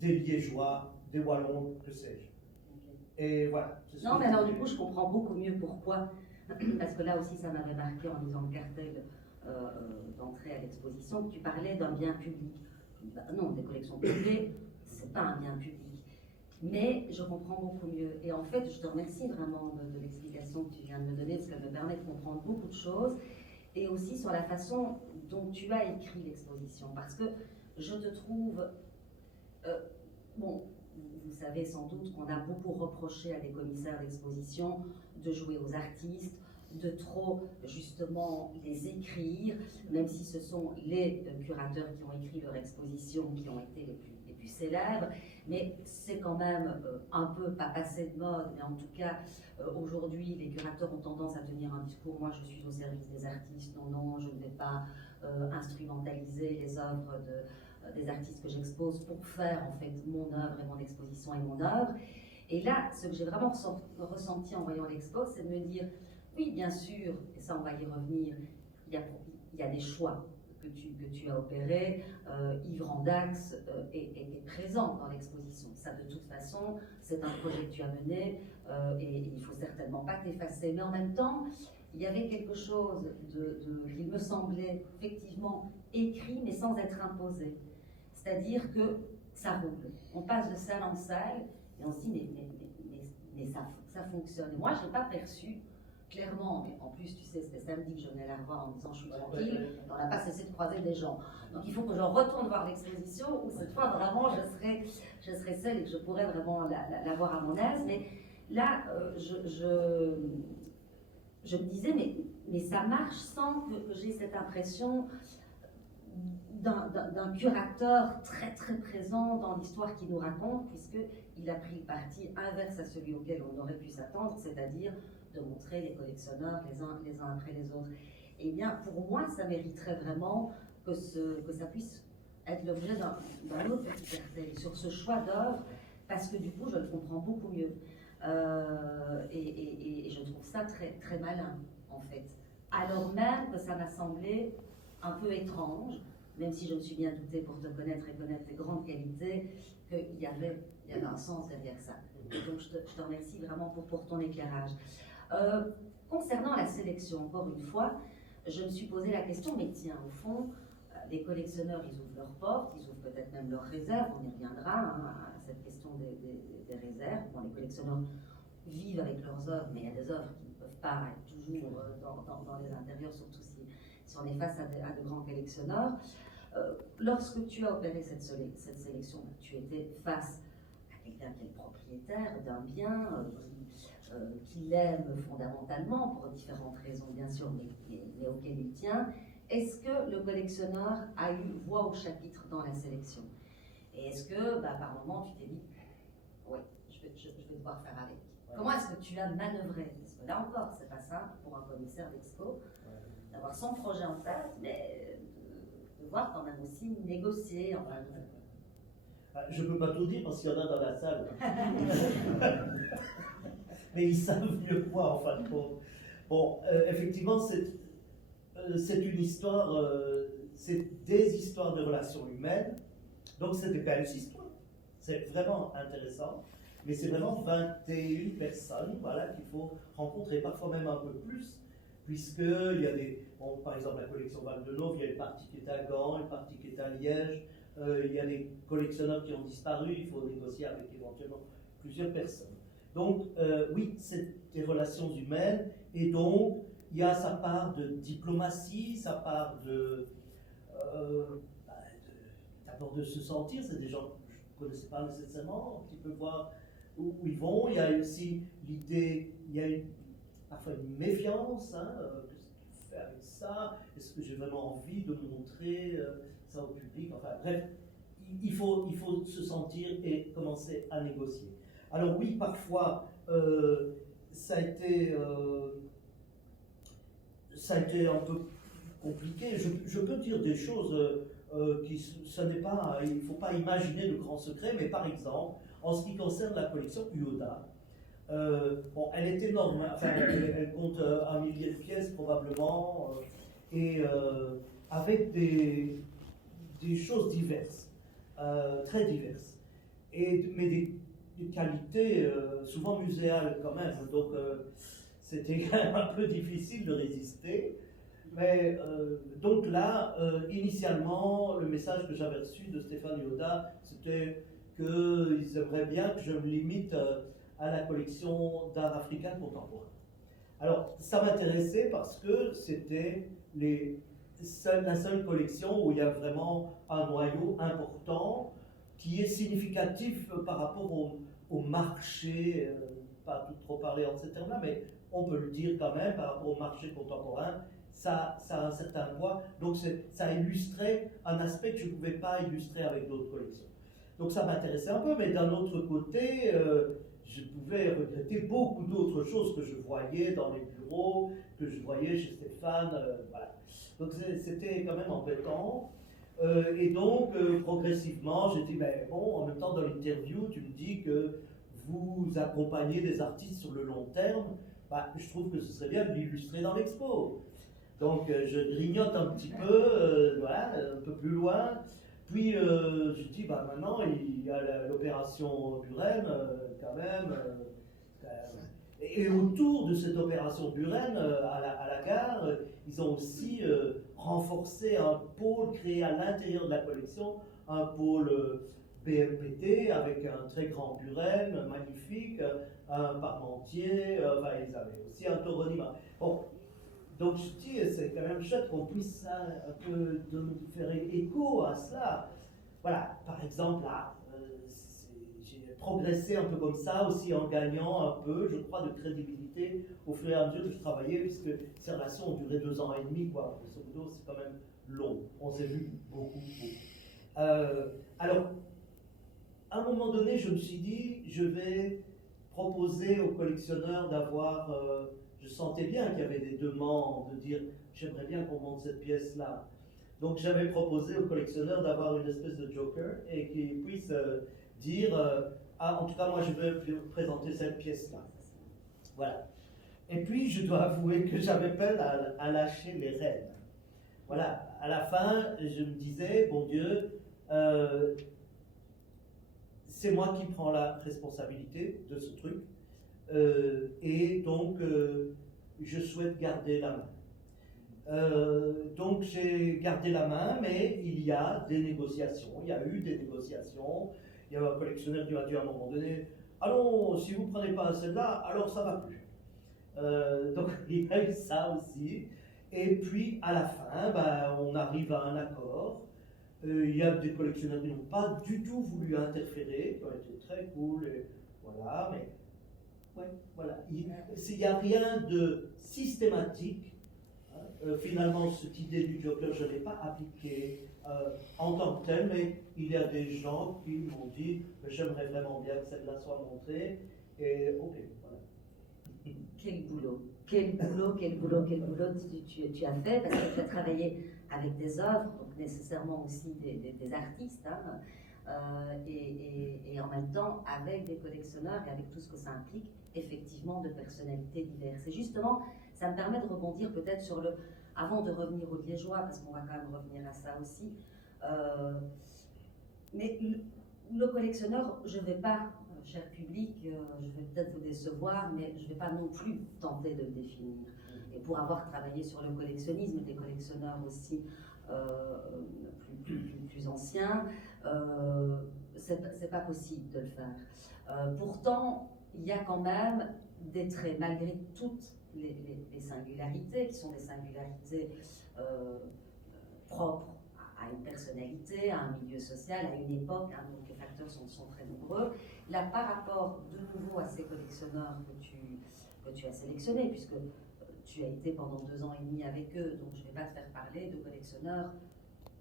des Liégeois, des Wallons, que sais-je. Et voilà. Non, mais alors du coup, je comprends beaucoup mieux pourquoi. Parce que là aussi, ça m'avait marqué en lisant le cartel d'entrée à l'exposition, que tu parlais d'un bien public. Bah, non, des collections privées, c'est pas un bien public. Mais je comprends beaucoup mieux. Et en fait, je te remercie vraiment de l'explication que tu viens de me donner, parce qu'elle me permet de comprendre beaucoup de choses. Et aussi sur la façon dont tu as écrit l'exposition. Parce que je te trouve... bon, vous savez sans doute qu'on a beaucoup reproché à des commissaires d'exposition de jouer aux artistes, de trop justement les écrire, même si ce sont les curateurs qui ont écrit leur exposition qui ont été les plus célèbres, mais c'est quand même un peu, pas passé de mode, mais en tout cas, aujourd'hui, les curateurs ont tendance à tenir un discours, moi je suis au service des artistes, non, je ne vais pas instrumentaliser les œuvres des artistes que j'expose pour faire en fait mon œuvre et mon exposition et mon œuvre. Et là, ce que j'ai vraiment ressenti en voyant l'expo, c'est de me dire, oui, bien sûr, et ça on va y revenir, il y a des choix que tu as opérés. Yves Randax est présent dans l'exposition. Ça, de toute façon, c'est un projet que tu as mené et il ne faut certainement pas t'effacer. Mais en même temps, il y avait quelque chose qui me semblait effectivement écrit, mais sans être imposé. C'est-à-dire que ça roule. On passe de salle en salle et on se dit, mais ça fonctionne. Et moi, je n'ai pas perçu clairement, mais en plus, tu sais, c'était samedi que je venais la revoir en me disant je suis tranquille, on n'a pas cessé de croiser des gens. Donc il faut que je retourne voir l'exposition où cette fois vraiment je serai seule et que je pourrais vraiment la voir à mon aise. Mais là, je me disais, mais ça marche sans que j'ai cette impression d'un curateur très très présent dans l'histoire qu'il nous raconte, puisqu'il a pris le parti inverse à celui auquel on aurait pu s'attendre, c'est-à-dire de montrer les collectionneurs les uns après les autres. Et bien, pour moi, ça mériterait vraiment que ça puisse être l'objet d'un autre petit cartel sur ce choix d'œuvres, parce que du coup, je le comprends beaucoup mieux. Et je trouve ça très, très malin, en fait. Alors même que ça m'a semblé un peu étrange, même si je me suis bien doutée pour te connaître et connaître tes grandes qualités, qu'il y avait un sens derrière ça. Et donc, je te remercie vraiment pour ton éclairage. Concernant la sélection, encore une fois, je me suis posé la question, mais tiens, au fond, les collectionneurs, ils ouvrent leurs portes, ils ouvrent peut-être même leurs réserves, on y reviendra à cette question des réserves. Bon, les collectionneurs vivent avec leurs œuvres, mais il y a des œuvres qui ne peuvent pas être toujours dans les intérieurs, surtout si on est face à de grands collectionneurs. Lorsque tu as opéré cette sélection, tu étais face à quelqu'un qui est le propriétaire d'un bien, qu'il aime fondamentalement pour différentes raisons bien sûr, mais auquel il tient. Est-ce que le collectionneur a eu voix au chapitre dans la sélection? Et est-ce que par moment tu t'es dit oui, je vais devoir faire avec? Comment est-ce que tu as manœuvré? Parce que là encore, c'est pas simple pour un commissaire d'expo d'avoir son projet en tête, mais de devoir quand même aussi négocier. Enfin, je ne peux pas tout dire parce qu'il y en a dans la salle. Mais ils savent mieux que moi, en fin de compte. Bon, effectivement, c'est une histoire, c'est des histoires de relations humaines, donc c'est des belles histoires. C'est vraiment intéressant, mais c'est vraiment 21 personnes, voilà, qu'il faut rencontrer, parfois même un peu plus, puisqu'il y a par exemple, la collection Val-de-Lauve, il y a une partie qui est à Gand, une partie qui est à Liège, il y a des collectionneurs qui ont disparu, il faut négocier avec éventuellement plusieurs personnes. Donc, oui, c'est des relations humaines, et donc, il y a sa part de diplomatie, sa part d'abord de se sentir, c'est des gens que je ne connaissais pas nécessairement, un petit peu voir où ils vont. Il y a aussi l'idée, il y a parfois une méfiance, qu'est-ce que je fais avec ça? Est-ce que j'ai vraiment envie de montrer ça au public? Enfin bref, il faut se sentir et commencer à négocier. Alors oui, parfois, ça a été un peu compliqué. Je peux dire des choses il ne faut pas imaginer de grands secrets, mais par exemple, en ce qui concerne la collection Uoda, bon, elle est énorme, enfin, elle compte 1 millier de pièces probablement, et avec des choses diverses, très diverses, mais des qualités souvent muséales quand même, donc c'était quand même un peu difficile de résister. Mais donc là, initialement, le message que j'avais reçu de Stéphane Uoda, c'était qu'ils aimeraient bien que je me limite à la collection d'art africain contemporain. Alors, ça m'intéressait parce que c'était la seule collection où il y a vraiment un noyau important qui est significatif par rapport au marché, pas trop parler en ces termes-là, mais on peut le dire quand même, par rapport au marché contemporain, ça a un certain poids, donc ça illustrait un aspect que je ne pouvais pas illustrer avec d'autres collections. Donc ça m'intéressait un peu, mais d'un autre côté, je pouvais regretter beaucoup d'autres choses que je voyais dans les bureaux, que je voyais chez Stéphane, voilà. Donc c'était quand même embêtant. Et donc, progressivement, j'ai dit, mais bon, en même temps, dans l'interview, tu me dis que vous accompagnez des artistes sur le long terme, bah, je trouve que ce serait bien de l'illustrer dans l'expo. Donc je grignote un petit peu, voilà, un peu plus loin. Puis je dis, bah, maintenant il y a l'opération Buren, quand même. Et autour de cette opération Buren, à la gare, ils ont aussi renforcé un pôle créé à l'intérieur de la collection, un pôle BMPT avec un très grand Buren, magnifique, un Parmentier, enfin ils avaient aussi un Toronima. Bon, donc je dis, c'est quand même chouette qu'on puisse un peu faire écho à cela. Voilà, par exemple, là, j'ai progressé un peu comme ça, aussi en gagnant un peu, je crois, de crédibilité au fur et à mesure que je travaillais, puisque ces relations ont duré 2 ans et demi, quoi. Grosso modo, c'est quand même long. On s'est vu beaucoup. Alors, à un moment donné, je me suis dit, je vais proposer aux collectionneurs d'avoir... je sentais bien qu'il y avait des demandes, de dire, j'aimerais bien qu'on monte cette pièce-là. Donc j'avais proposé aux collectionneurs d'avoir une espèce de joker et qu'ils puissent dire, ah, en tout cas, moi je veux présenter cette pièce-là. Voilà. Et puis, je dois avouer que j'avais peine à lâcher les rênes. Voilà. À la fin, je me disais, bon Dieu, c'est moi qui prends la responsabilité de ce truc. Et donc, je souhaite garder la main. Donc, j'ai gardé la main, mais il y a des négociations. Il y a eu des négociations. Il y a un collectionneur qui m'a dit à un moment donné, ah non, si vous ne prenez pas celle-là, alors ça ne va plus. Donc, il y a eu ça aussi. Et puis, à la fin, ben, on arrive à un accord. Il y a des collectionneurs qui n'ont pas du tout voulu interférer, qui ont été très cool, et voilà, mais ouais, voilà. Il n'y a rien de systématique. Finalement, cette idée du joker, je ne l'ai pas appliquée en tant que telle, mais il y a des gens qui m'ont dit j'aimerais vraiment bien que celle-là soit montrée, et ok, voilà. Quel boulot, quel boulot, quel boulot, quel boulot tu as fait, parce que tu as travaillé avec des œuvres, donc nécessairement aussi des artistes, hein, et en même temps avec des collectionneurs et avec tout ce que ça implique, effectivement, de personnalités diverses. Et justement, ça me permet de rebondir peut-être sur le... Avant de revenir aux Liégeois, parce qu'on va quand même revenir à ça aussi, mais le collectionneur, je ne vais pas, cher public, je vais peut-être vous décevoir, mais je ne vais pas non plus tenter de le définir. Et pour avoir travaillé sur le collectionnisme, des collectionneurs aussi plus anciens, c'est pas possible de le faire. Pourtant, il y a quand même des traits, malgré toutes les singularités, qui sont des singularités propres à une personnalité, à un milieu social, à une époque, hein, donc les facteurs sont très nombreux. Là, par rapport de nouveau à ces collectionneurs que tu as sélectionnés, puisque tu as été pendant 2 ans et demi avec eux, donc je ne vais pas te faire parler de collectionneurs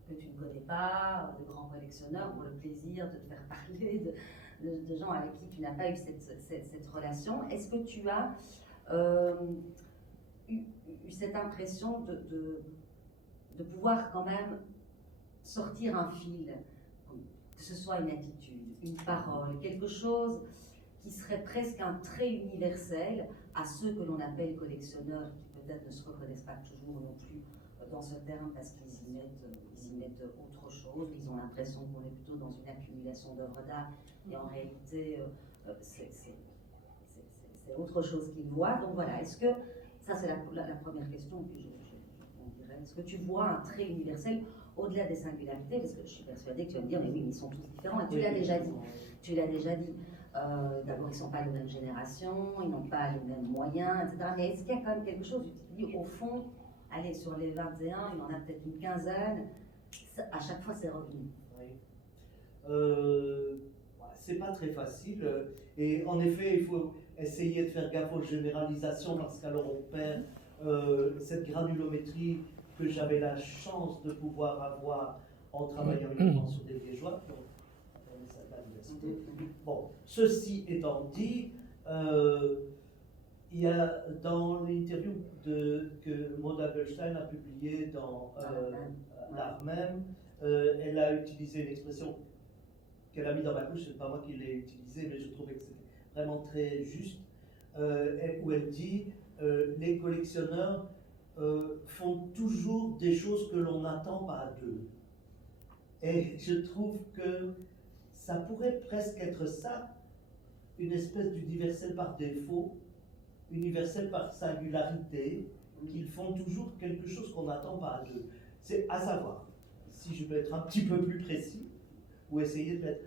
que tu ne connais pas, de grands collectionneurs, pour le plaisir de te faire parler de gens avec qui tu n'as pas eu cette relation. Est-ce que tu as eu cette impression de pouvoir quand même sortir un fil, que ce soit une attitude, une parole, quelque chose qui serait presque un trait universel à ceux que l'on appelle collectionneurs, qui peut-être ne se reconnaissent pas toujours non plus dans ce terme parce qu'ils y mettent autre chose, ils ont l'impression qu'on est plutôt dans une accumulation d'œuvres d'art, et en réalité c'est autre chose qu'ils voient. Donc voilà, est-ce que, ça c'est la première question, puis on dirait, est-ce que tu vois un trait universel au-delà des singularités, parce que je suis persuadée que tu vas me dire, mais oui, mais ils sont tous différents, et tu l'as déjà dit. Tu l'as déjà dit. D'abord, ils ne sont pas de la même génération, ils n'ont pas les mêmes moyens, etc. Mais est-ce qu'il y a quand même quelque chose où tu te dis, au fond, allez, sur les 21, il y en a peut-être une quinzaine, à chaque fois c'est revenu. Oui. C'est pas très facile. Et en effet, il faut essayer de faire gaffe aux généralisations, parce qu'alors on perd cette granulométrie que j'avais la chance de pouvoir avoir en travaillant uniquement sur des Liégeois. Bon, ceci étant dit, il y a dans l'interview que Maud Abelstein a publiée dans l'art même, elle a utilisé une expression qu'elle a mis dans ma bouche, c'est pas moi qui l'ai utilisée, mais je trouvais que c'était vraiment très juste, où elle dit les collectionneurs font toujours des choses que l'on n'attend pas à d'eux. Et je trouve que ça pourrait presque être ça, une espèce d'universel par défaut, universel par singularité, qu'ils font toujours quelque chose qu'on n'attend pas d'eux. C'est à savoir, si je peux être un petit peu plus précis, ou essayer d'être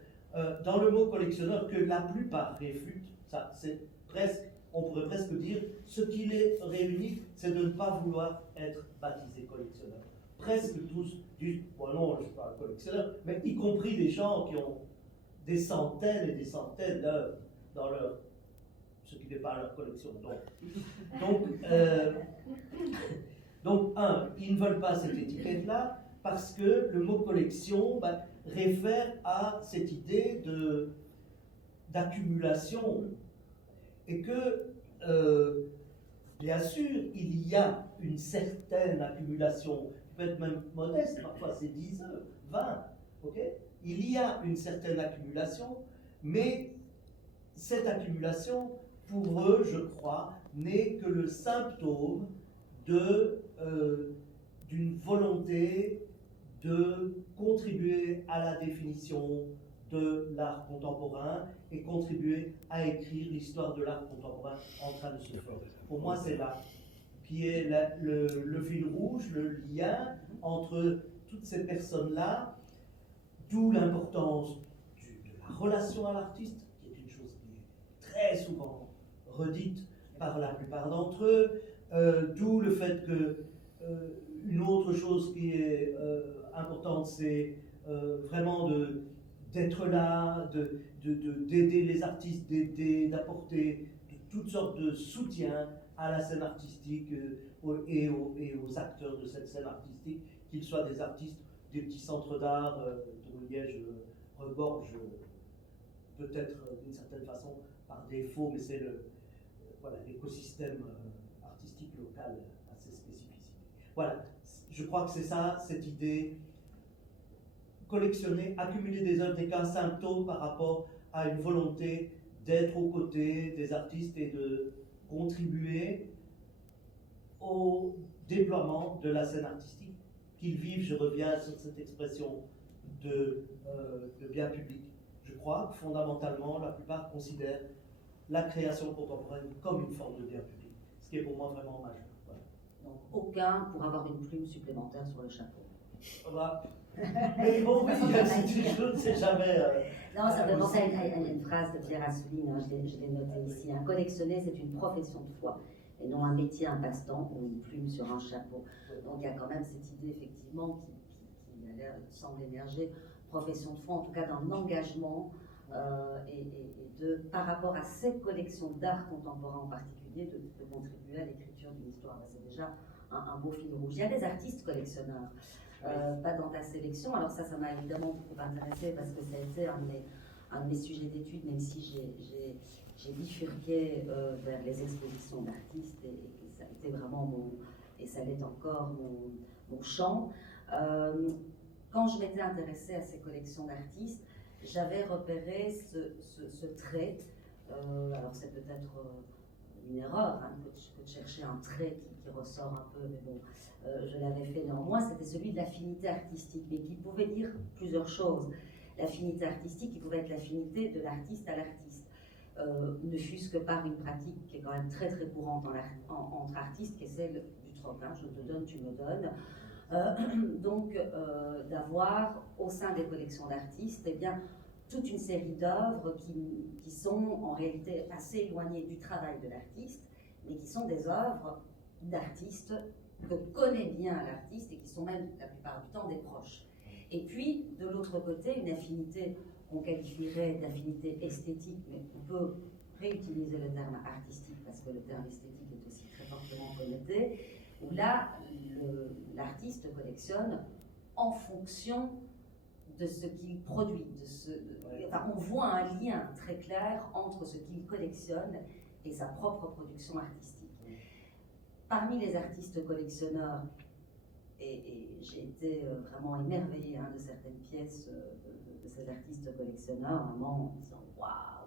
dans le mot collectionneur, que la plupart réfutent, ça c'est presque, on pourrait presque dire, ce qui les réunit, c'est de ne pas vouloir être baptisé collectionneur. Presque tous disent, bon non, je ne suis pas un collectionneur, mais y compris des gens qui ont des centaines et des centaines d'œuvres dans leur, ce qui n'est pas leur collection. Donc, ils ne veulent pas cette étiquette-là parce que le mot collection réfère à cette idée d'accumulation et que, bien sûr, il y a une certaine accumulation, qui peut être même modeste, parfois c'est 10 œuvres, 20, ok? Il y a une certaine accumulation, mais cette accumulation, pour eux, je crois, n'est que le symptôme d'une volonté de contribuer à la définition de l'art contemporain et contribuer à écrire l'histoire de l'art contemporain en train de se faire. Pour moi, c'est là qui est le fil rouge, le lien entre toutes ces personnes-là, d'où l'importance de la relation à l'artiste, qui est une chose qui est très souvent redite par la plupart d'entre eux, d'où le fait que une autre chose qui est importante, c'est vraiment d'être là, d'aider les artistes, d'apporter toutes sortes de soutien à la scène artistique et aux acteurs de cette scène artistique, qu'ils soient des artistes des petits centres d'art dont Liège regorge, peut-être d'une certaine façon par défaut, mais c'est l'écosystème artistique local a ses spécificités. Voilà, je crois que c'est ça, cette idée, collectionner, accumuler des œuvres n'est qu'un symptôme par rapport à une volonté d'être aux côtés des artistes et de contribuer au déploiement de la scène artistique, qu'ils vivent, je reviens sur cette expression de bien public. Je crois que fondamentalement, la plupart considèrent la création contemporaine comme une forme de bien public, ce qui est pour moi vraiment majeur. Voilà. Donc aucun pour avoir une plume supplémentaire sur le chapeau. Voilà. Mais bon, oui, je ne sais jamais. Non, ça me fait penser à une phrase de Pierre Assouline, je l'ai notée ici. Collectionner, c'est une profession de foi, et non un métier, un passe-temps ou une plume sur un chapeau. Donc il y a quand même cette idée, effectivement, qui a l'air, semble émerger, profession de foi, en tout cas d'un engagement, par rapport à cette collection d'art contemporain en particulier, de contribuer à l'écriture d'une histoire. C'est déjà un beau fil rouge. Il y a des artistes collectionneurs. Pas dans ta sélection, alors ça m'a évidemment beaucoup intéressé parce que ça a été un de mes sujets d'études, même si j'ai bifurqué vers les expositions d'artistes et ça a été vraiment et ça l'est encore mon champ. Quand je m'étais intéressée à ces collections d'artistes, j'avais repéré ce trait, alors c'est peut-être une erreur que de chercher un trait qui ressort un peu, mais bon, je l'avais fait néanmoins, c'était celui de l'affinité artistique, mais qui pouvait dire plusieurs choses. L'affinité artistique, qui pouvait être l'affinité de l'artiste à l'artiste, ne fût-ce que par une pratique qui est quand même très très courante entre artistes, qui est celle du troc, je te donne, tu me donnes. Donc, d'avoir au sein des collections d'artistes, eh bien, toute une série d'œuvres qui sont en réalité assez éloignées du travail de l'artiste, mais qui sont des œuvres d'artistes que connaît bien l'artiste et qui sont même la plupart du temps des proches. Et puis, de l'autre côté, une affinité qu'on qualifierait d'affinité esthétique, mais on peut réutiliser le terme artistique parce que le terme esthétique est aussi très fortement connoté, où là, l'artiste collectionne en fonction de ce qu'il produit. On voit un lien très clair entre ce qu'il collectionne et sa propre production artistique. Parmi les artistes collectionneurs, et j'ai été vraiment émerveillée de certaines pièces de ces artistes collectionneurs, vraiment en disant waouh,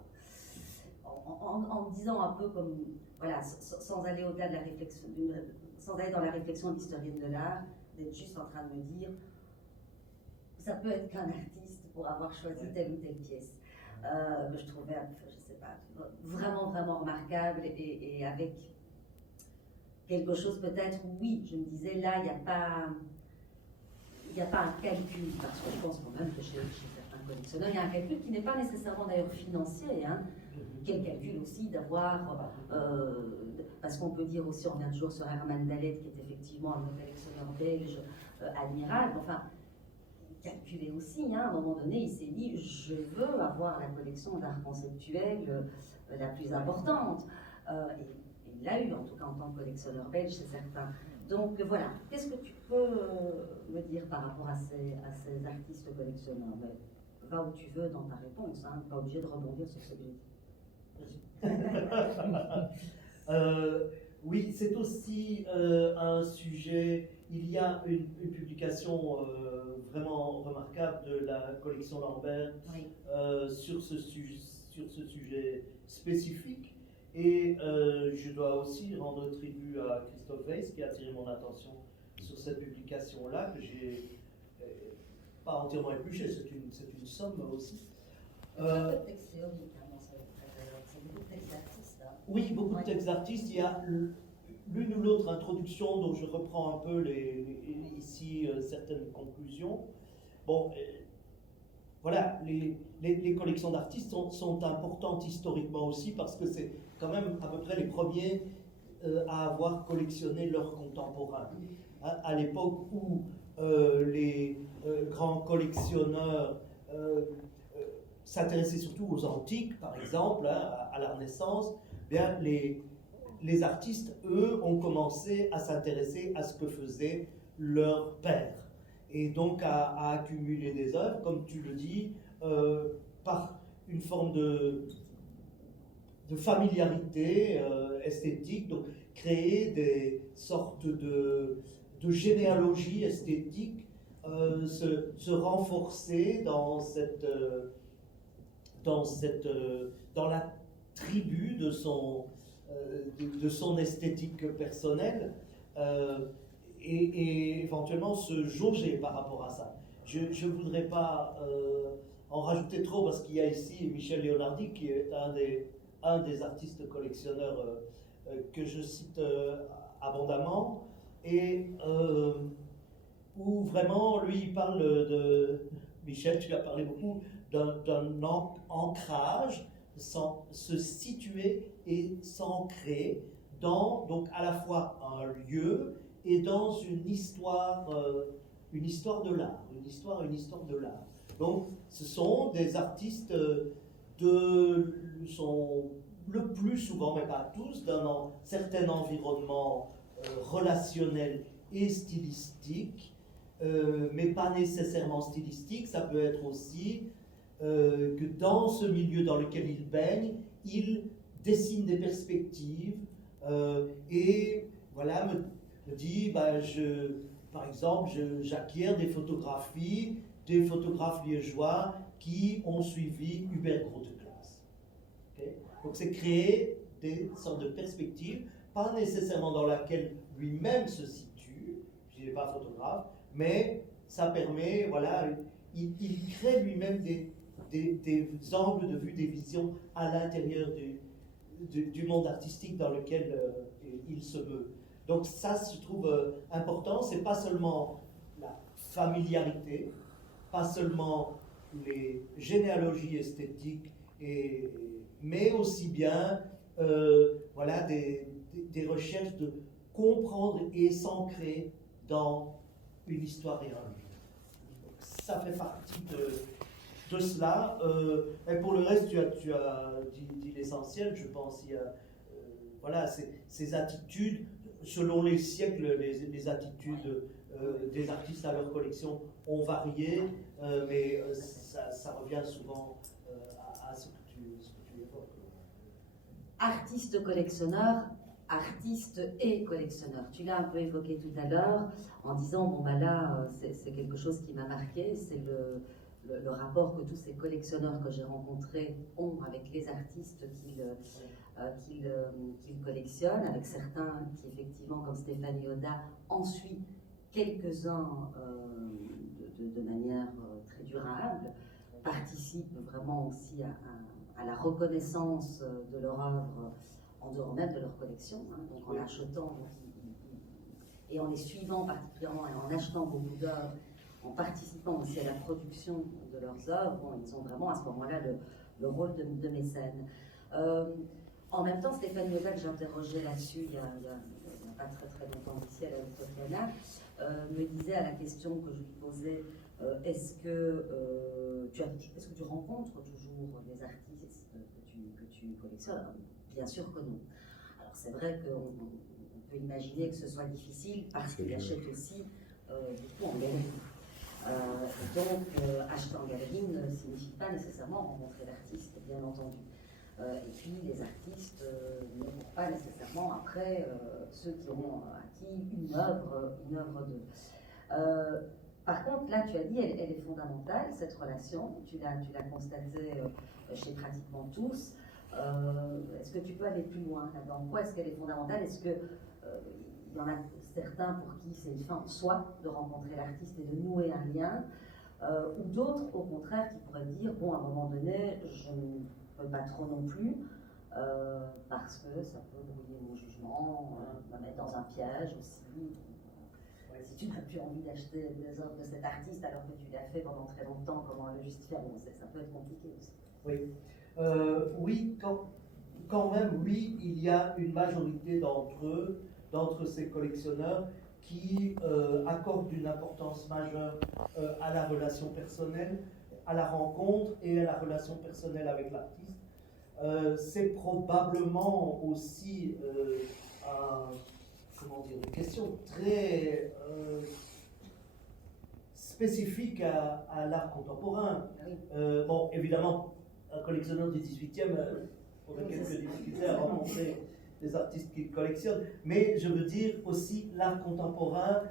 en me disant un peu comme, voilà, sans aller au-delà de la réflexion, sans aller dans la réflexion d'historienne de l'art, d'être juste en train de me dire, ça peut être qu'un artiste pour avoir choisi telle ou telle pièce. Que je trouvais, je sais pas, vraiment, vraiment remarquable et avec quelque chose peut-être, oui, je me disais, là, il n'y a pas un calcul, parce que je pense quand même que chez certains collectionneurs, il y a un calcul qui n'est pas nécessairement d'ailleurs financier, hein, qui est le calcul aussi d'avoir, parce qu'on peut dire aussi, on vient toujours sur Herman Dalet, qui est effectivement un collectionneur belge admirable, enfin, calculé aussi, hein, à un moment donné, il s'est dit, je veux avoir la collection d'art conceptuel la plus importante. Et il l'a eu, en tout cas en tant que collectionneur belge, c'est certain. Donc voilà, qu'est-ce que tu peux me dire par rapport à ces artistes collectionneurs? Mais, va où tu veux dans ta réponse, hein, pas obligé de rebondir sur ce que j'ai dit. Oui, c'est aussi un sujet. Il y a une publication vraiment remarquable de la collection Lambert Oui. sur ce sujet spécifique. Et je dois aussi rendre tribut à Christophe Weiss qui a attiré mon attention sur cette publication-là, que j'ai pas entièrement épluchée, c'est une somme aussi. C'est beaucoup de textes d'artistes. Hein. Oui, beaucoup de textes d'artistes. Il y a l'une ou l'autre introduction dont je reprends un peu ici certaines conclusions. Bon, voilà, les collections d'artistes sont importantes historiquement aussi parce que c'est quand même à peu près les premiers à avoir collectionné leurs contemporains. Hein, à l'époque où les grands collectionneurs s'intéressaient surtout aux antiques, par exemple, hein, à la Renaissance, bien les artistes, eux, ont commencé à s'intéresser à ce que faisaient leurs pères. Et donc à accumuler des œuvres, comme tu le dis, par une forme de familiarité esthétique, donc créer des sortes de généalogie esthétique, se renforcer dans la tribu de son esthétique personnelle et éventuellement se jauger par rapport à ça. Je ne voudrais pas en rajouter trop parce qu'il y a ici Michel Leonardi qui est un des artistes collectionneurs que je cite abondamment et où vraiment lui il parle Michel, tu as parlé beaucoup d'un ancrage, se situer et s'ancrer dans donc à la fois un lieu et dans une histoire de l'art, une histoire de l'art. Donc ce sont des artistes sont le plus souvent, mais pas tous, d'un certain environnement relationnel et stylistique, mais pas nécessairement stylistique, ça peut être aussi que dans ce milieu dans lequel il baigne, il dessine des perspectives et voilà, me dit, par exemple, j'acquiers des photographies des photographes liégeois qui ont suivi Hubert Grooteglaes. Okay? Donc c'est créer des sortes de perspectives, pas nécessairement dans laquelle lui-même se situe, il n'est pas photographe, mais ça permet, voilà, il crée lui-même des angles de vue, des visions à l'intérieur du monde artistique dans lequel il se veut. Donc ça, je trouve important, c'est pas seulement la familiarité, pas seulement les généalogies esthétiques, mais aussi bien voilà, des recherches de comprendre et s'ancrer dans une histoire et un lieu. Donc, ça fait partie de cela. Et pour le reste, tu as dit l'essentiel, je pense. Il y a voilà, ces attitudes, selon les siècles, les attitudes des artistes à leur collection ont varié, mais ça revient souvent à ce que tu évoques. Artiste collectionneur, artiste et collectionneur. Tu l'as un peu évoqué tout à l'heure en disant, bon bah là, c'est quelque chose qui m'a marqué, c'est le rapport que tous ces collectionneurs que j'ai rencontrés ont avec les artistes qu'ils collectionnent, avec certains qui, effectivement, comme Stéphanie Oda, en suit quelques-uns de manière très durable, participent vraiment aussi à la reconnaissance de leur œuvre en dehors même de leur collection, hein, donc en achetant et en les suivant particulièrement et en achetant beaucoup d'œuvres, en participant aussi à la production de leurs œuvres, bon, ils ont vraiment à ce moment-là le rôle de mécène. En même temps, Stéphanie Oda, que j'interrogeais là-dessus il n'y a pas très longtemps d'ici à la Victoriana, me disait à la question que je lui posais, est-ce que tu rencontres toujours les artistes que tu collectionnes? Bien sûr que non. Alors c'est vrai qu'on peut imaginer que ce soit difficile parce qu'ils achètent aussi beaucoup en galerie. Donc acheter en galerie ne signifie pas nécessairement rencontrer l'artiste, bien entendu. Et puis les artistes ne vont pas nécessairement après ceux qui ont acquis une œuvre d'eux. Par contre, là, tu as dit, elle est fondamentale, cette relation. Tu l'as constatée chez pratiquement tous. Est-ce que tu peux aller plus loin là-dedans? Pourquoi est-ce qu'elle est fondamentale? Est-ce que il y en a certains pour qui c'est une fin en soi de rencontrer l'artiste et de nouer un lien, ou d'autres, au contraire, qui pourraient dire, bon, à un moment donné, je ne peux pas trop non plus, parce que ça peut brouiller mon jugement, me mettre dans un piège aussi. Si tu n'as plus envie d'acheter des œuvres de cet artiste alors que tu l'as fait pendant très longtemps, comment le justifier? Bon, ça peut être compliqué aussi. Oui, oui, quand même, oui, il y a une majorité d'entre ces collectionneurs qui accordent une importance majeure à la relation personnelle, à la rencontre et à la relation personnelle avec l'artiste. C'est probablement aussi une question très spécifique à l'art contemporain. Bon, évidemment, un collectionneur du 18e aurait quelques difficultés à rencontrer des artistes qu'il collectionne, mais je veux dire aussi l'art contemporain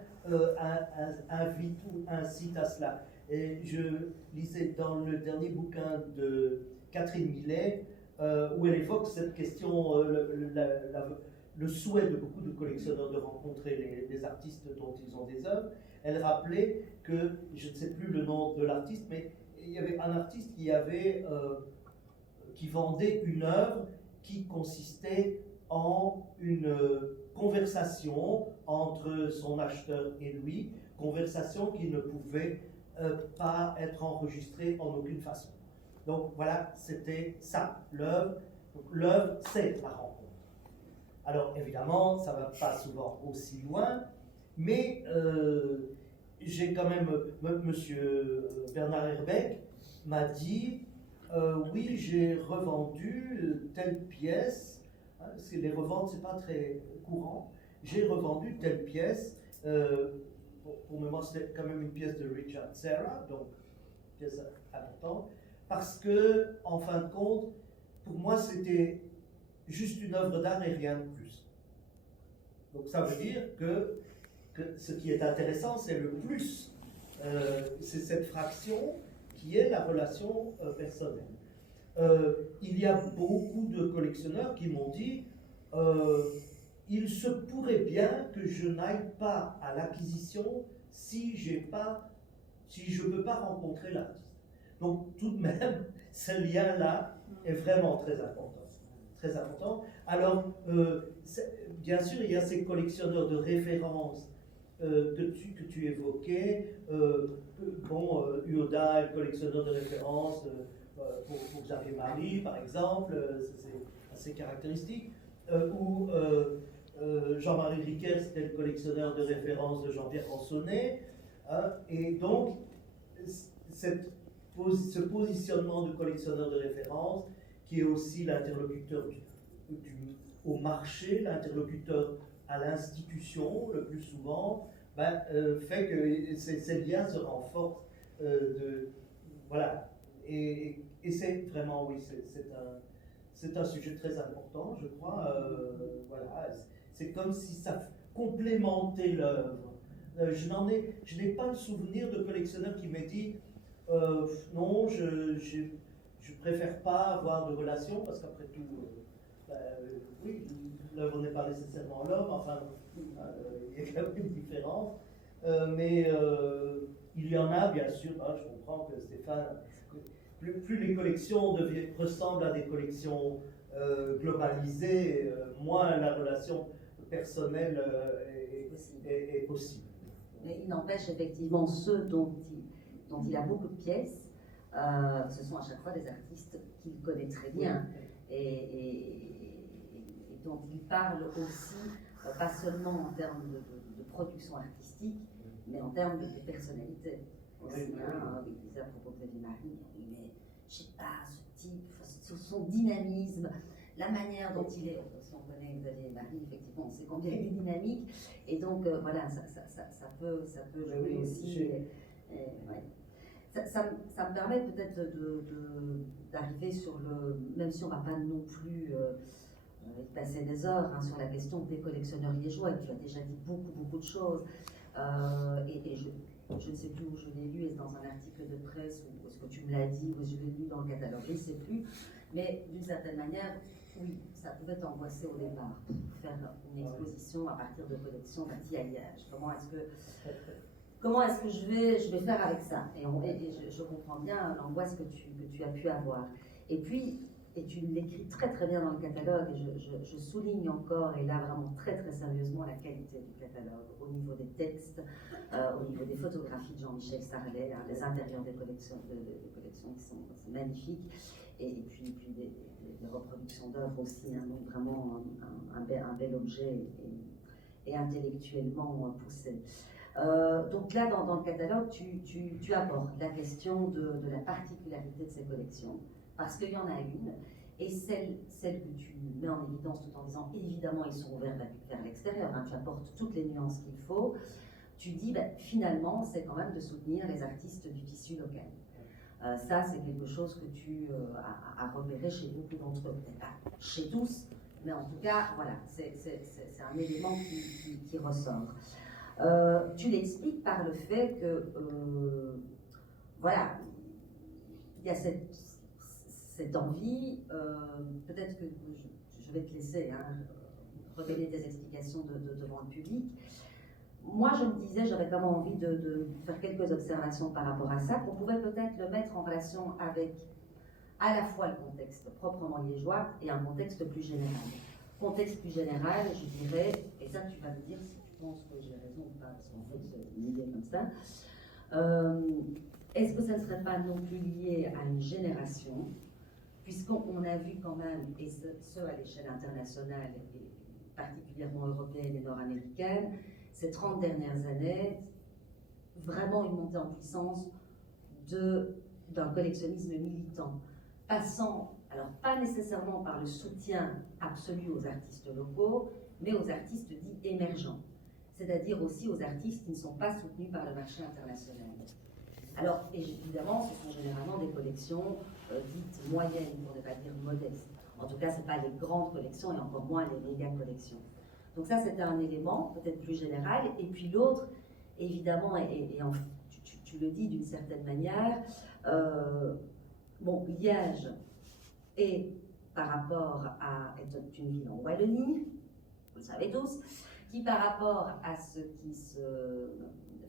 invite ou incite à cela. Et je lisais dans le dernier bouquin de Catherine Millet, où elle évoque cette question, le souhait de beaucoup de collectionneurs de rencontrer les artistes dont ils ont des œuvres. Elle rappelait que, je ne sais plus le nom de l'artiste, mais il y avait un artiste qui vendait une œuvre qui consistait en une conversation entre son acheteur et lui, conversation qui ne pouvait pas être enregistrée en aucune façon. Donc voilà, c'était ça, l'œuvre. Donc l'œuvre, c'est la rencontre. Alors évidemment, ça ne va pas souvent aussi loin, mais j'ai quand même, monsieur Bernard Herbeck m'a dit, oui, j'ai revendu telle pièce, hein, parce que les reventes, c'est pas très courant, j'ai revendu telle pièce, pour moi c'était quand même une pièce de Richard Serra, donc pièce importante, parce que, en fin de compte, pour moi c'était juste une œuvre d'art et rien de plus. Donc ça veut dire que ce qui est intéressant, c'est le plus, c'est cette fraction qui est la relation personnelle. Il y a beaucoup de collectionneurs qui m'ont dit il se pourrait bien que je n'aille pas à l'acquisition si je ne peux pas rencontrer l'artiste. Donc tout de même, ce lien-là est vraiment très important. Très important. Alors, bien sûr, il y a ces collectionneurs de référence que tu évoquais. Uoda est le collectionneur de référence pour Xavier Marie, par exemple, c'est assez caractéristique. Ou Jean-Marie Riquet, c'était le collectionneur de référence de Jean-Pierre Ransonnet. Et donc, ce positionnement de collectionneur de référence, qui est aussi l'interlocuteur au marché, l'interlocuteur à l'institution, le plus souvent, fait que ces liens se renforcent. Voilà. Et c'est vraiment, oui, c'est un sujet très important, je crois. Voilà. C'est comme si ça complémentait l'œuvre. Je n'ai pas le souvenir de collectionneur qui m'ait dit Non, je préfère pas avoir de relation parce qu'après tout, oui, l'œuvre n'est pas nécessairement l'homme, enfin, il y a quand même une différence. Mais il y en a, bien sûr, hein, je comprends que Stéphane, plus les collections ressemblent à des collections globalisées, moins la relation personnelle est possible. Mais il n'empêche effectivement ceux dont il a beaucoup de pièces, ce sont à chaque fois des artistes qu'il connaît très bien et dont il parle aussi, pas seulement en termes de production artistique, mais en termes de personnalité aussi. Il disait à propos de Xavier Marie, mais je sais pas, ce type, son dynamisme, la manière dont il est, si on connaît Xavier Marie, effectivement, on sait combien il est dynamique, et donc voilà, ça peut jouer aussi. Ça me permet peut-être d'arriver sur le, même si on ne va pas non plus passer des heures sur la question des collectionneurs liégeois, et tu as déjà dit beaucoup de choses, et je ne sais plus où je l'ai lu, est-ce dans un article de presse, ou est-ce que tu me l'as dit, ou je l'ai lu dans le catalogue, je ne sais plus, mais d'une certaine manière, oui, ça pouvait t'angoisser au départ, pour faire une exposition à partir de collections d'anti-alliage. Comment est-ce que je vais faire avec ça? Et je comprends bien l'angoisse que tu as pu avoir. Et puis, et tu l'écris très bien dans le catalogue, et je souligne encore, et là vraiment très sérieusement, la qualité du catalogue, au niveau des textes, au niveau des photographies de Jean-Michel Sarlet, les intérieurs des collections qui sont magnifiques, et puis des reproductions d'œuvres aussi, donc vraiment un bel objet et intellectuellement poussé. Donc là, dans le catalogue, tu abordes la question de la particularité de ces collections, parce qu'il y en a une, et celle que tu mets en évidence tout en disant, évidemment, ils sont ouverts vers l'extérieur, tu apportes toutes les nuances qu'il faut, tu dis, finalement, c'est quand même de soutenir les artistes du tissu local. Ça, c'est quelque chose que tu as repéré chez beaucoup d'entre eux, peut-être pas chez tous, mais en tout cas, voilà, c'est un élément qui ressort. Tu l'expliques par le fait que, voilà, il y a cette envie, peut-être que je vais te laisser redonner tes explications devant le public. Moi, je me disais, j'avais quand même envie de faire quelques observations par rapport à ça, qu'on pouvait peut-être le mettre en relation avec à la fois le contexte proprement liégeois et un contexte plus général. Contexte plus général, je dirais, et ça tu vas me dire si tu penses que j'ai raison ou pas, parce qu'en fait c'est une idée comme ça, est-ce que ça ne serait pas non plus lié à une génération, puisqu'on a vu quand même, et ce à l'échelle internationale, et particulièrement européenne et nord-américaine, ces 30 dernières années, vraiment une montée en puissance d'un collectionnisme militant, passant, alors pas nécessairement par le soutien absolu aux artistes locaux, mais aux artistes dits émergents, c'est-à-dire aussi aux artistes qui ne sont pas soutenus par le marché international. Alors, évidemment, ce sont généralement des collections dites moyennes, pour ne pas dire modestes. En tout cas, ce n'est pas les grandes collections et encore moins les méga collections. Donc ça, c'était un élément peut-être plus général. Et puis l'autre, évidemment, tu le dis d'une certaine manière, Liège est, par rapport est une ville en Wallonie, vous le savez tous, qui par rapport à ce qui se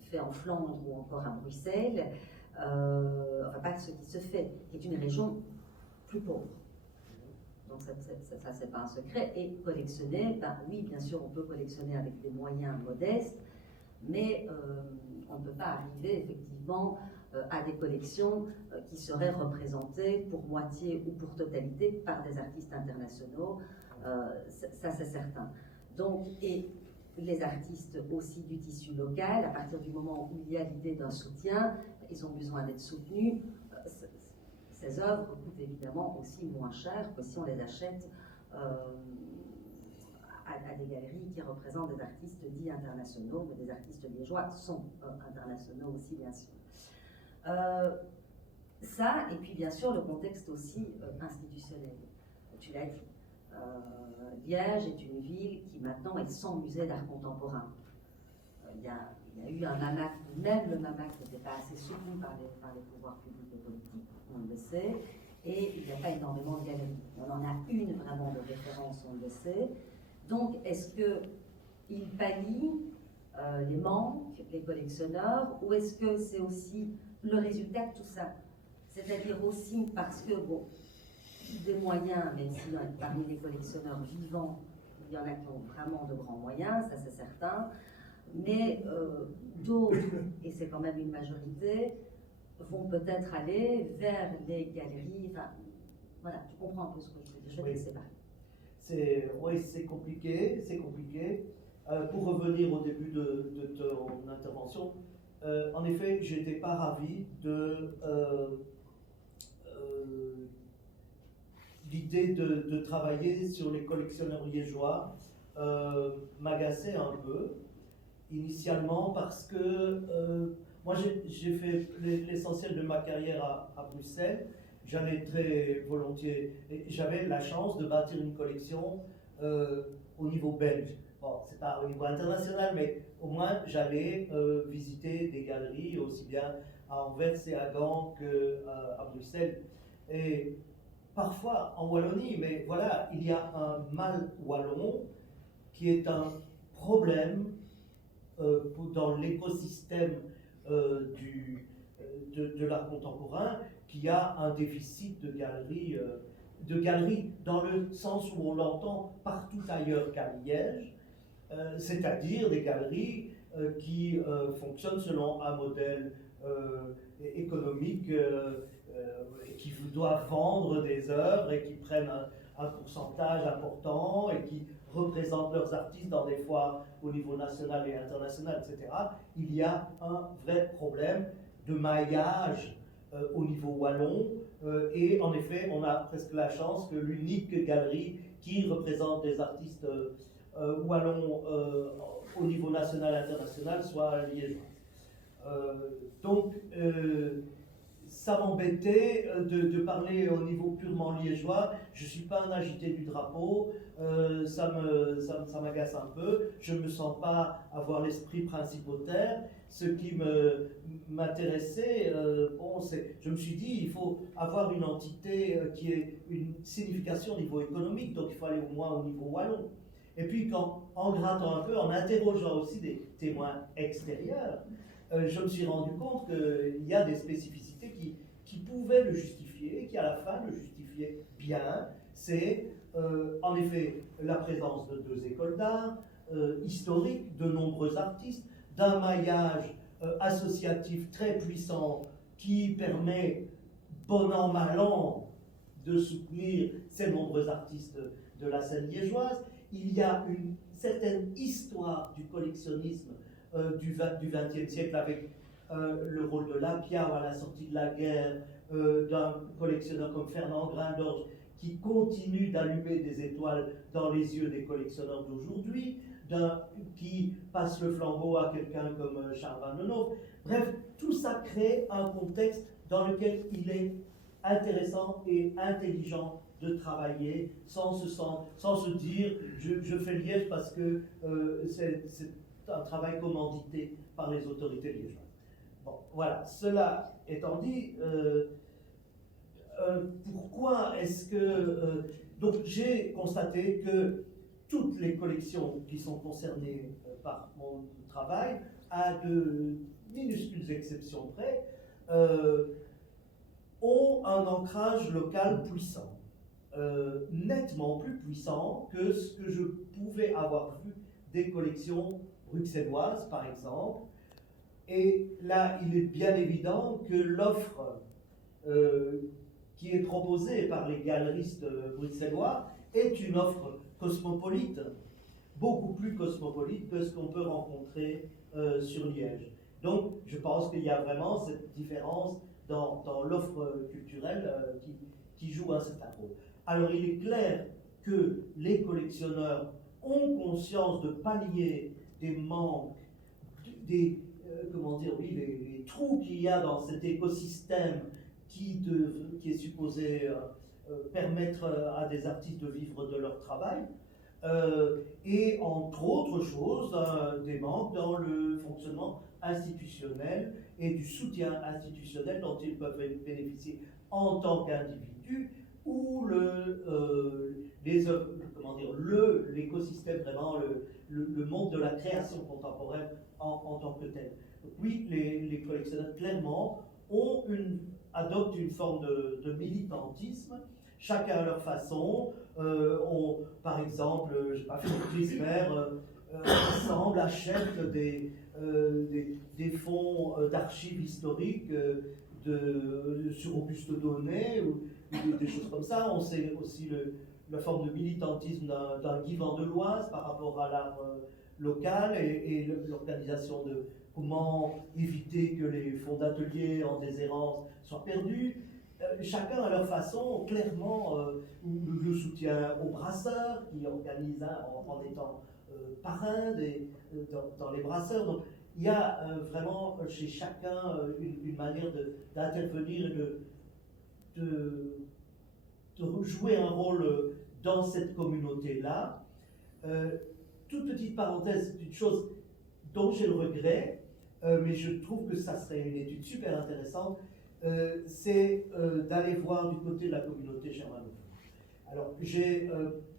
fait en Flandre ou encore à Bruxelles, enfin pas ce qui se fait, qui est une région plus pauvre. Donc ça c'est pas un secret. Et collectionner, oui, bien sûr, on peut collectionner avec des moyens modestes, mais on ne peut pas arriver effectivement à des collections qui seraient représentées pour moitié ou pour totalité par des artistes internationaux, ça c'est certain. Donc, et les artistes aussi du tissu local, à partir du moment où il y a l'idée d'un soutien, ils ont besoin d'être soutenus. Ces œuvres coûtent évidemment aussi moins cher que si on les achète à des galeries qui représentent des artistes dits internationaux, mais des artistes liégeois sont internationaux aussi, bien sûr. Ça, et puis bien sûr le contexte aussi institutionnel. Tu l'as dit, Liège est une ville qui maintenant est sans musée d'art contemporain. Il y a il y a eu un MAMAC, même le MAMAC n'était pas assez soutenu par les pouvoirs publics et politiques, on le sait, et il n'y a pas énormément de galeries. On en a une vraiment de référence, on le sait. Donc, est-ce qu'il pallie les manques, les collectionneurs, ou est-ce que c'est aussi le résultat de tout ça? C'est-à-dire aussi parce que, bon, des moyens, même si parmi les collectionneurs vivants, il y en a qui ont vraiment de grands moyens, ça c'est certain, mais d'autres, et c'est quand même une majorité, vont peut-être aller vers les galeries. Enfin, voilà, tu comprends un peu ce que je veux dire. Je vais te séparer. Oui, c'est compliqué, c'est compliqué. Pour revenir au début de ton intervention, en effet, je n'étais pas ravi de l'idée de travailler sur les collectionneurs liégeois. M'agaçait un peu, initialement, parce que moi j'ai fait l'essentiel de ma carrière à Bruxelles. J'allais très volontiers, et j'avais la chance de bâtir une collection au niveau belge. Bon, c'est pas au niveau international, mais au moins j'allais visiter des galeries aussi bien à Anvers et à Gand qu'à Bruxelles. Et parfois en Wallonie, mais voilà, il y a un mal wallon qui est un problème dans l'écosystème de l'art contemporain, qui a un déficit de galeries dans le sens où on l'entend partout ailleurs qu'à Liège, c'est-à-dire des galeries qui fonctionnent selon un modèle économique qui doivent vendre des œuvres et qui prennent un pourcentage important et qui représentent leurs artistes dans des foires au niveau national et international, etc. Il y a un vrai problème de maillage au niveau wallon et en effet, on a presque la chance que l'unique galerie qui représente des artistes wallons au niveau national et international soit liégeoise. Donc, ça m'embêtait de parler au niveau purement liégeois. Je ne suis pas un agité du drapeau, ça m'agace un peu. Je ne me sens pas avoir l'esprit principautaire. Ce qui m'intéressait, je me suis dit, il faut avoir une entité qui ait une signification au niveau économique, donc il faut aller au moins au niveau wallon. Et puis, en grattant un peu, en interrogeant aussi des témoins extérieurs, je me suis rendu compte qu'il y a des spécificités qui pouvaient le justifier, qui à la fin le justifiaient bien. C'est en effet la présence de 2 écoles d'art historiques, de nombreux artistes, d'un maillage associatif très puissant qui permet, bon an, mal an, de soutenir ces nombreux artistes de la scène liégeoise. Il y a une certaine histoire du collectionnisme du XXe siècle avec le rôle de Lapierre à la sortie de la guerre, d'un collectionneur comme Fernand Grindorge qui continue d'allumer des étoiles dans les yeux des collectionneurs d'aujourd'hui, qui passe le flambeau à quelqu'un comme Charles Van Denhoff. Bref, tout ça crée un contexte dans lequel il est intéressant et intelligent de travailler sans se dire je fais Liège parce que c'est un travail commandité par les autorités liégeoises. Bon, voilà, cela étant dit, pourquoi est-ce que... donc j'ai constaté que toutes les collections qui sont concernées par mon travail, à de minuscules exceptions près, ont un ancrage local puissant, nettement plus puissant que ce que je pouvais avoir vu des collections bruxelloises, par exemple. Et là, il est bien évident que l'offre qui est proposée par les galeristes bruxellois est une offre cosmopolite, beaucoup plus cosmopolite que ce qu'on peut rencontrer sur Liège. Donc, je pense qu'il y a vraiment cette différence dans l'offre culturelle qui joue un certain rôle. Alors, il est clair que les collectionneurs ont conscience de pallier des manques, les trous qu'il y a dans cet écosystème qui est supposé permettre à des artistes de vivre de leur travail. et entre autres choses, des manques dans le fonctionnement institutionnel et du soutien institutionnel dont ils peuvent bénéficier en tant qu'individus, ou l'écosystème, vraiment le monde de la création contemporaine en tant que tel. Donc oui, les collectionneurs clairement adoptent une forme de militantisme, chacun à leur façon. Par exemple, je sais pas, Clismer ensemble achètent des fonds d'archives historiques sur Auguste Donnet ou des choses comme ça. On sait aussi la forme de militantisme d'un Guy Vandeloise par rapport à l'art local et l'organisation de comment éviter que les fonds d'atelier en déshérence soient perdus. Chacun à leur façon, clairement, le soutien aux brasseurs qui organisent en étant parrain dans les brasseurs. Donc, il y a vraiment chez chacun une manière d'intervenir et de jouer un rôle dans cette communauté-là. Toute petite parenthèse, une chose dont j'ai le regret, mais je trouve que ça serait une étude super intéressante, c'est d'aller voir du côté de la communauté germanophone. Alors, j'ai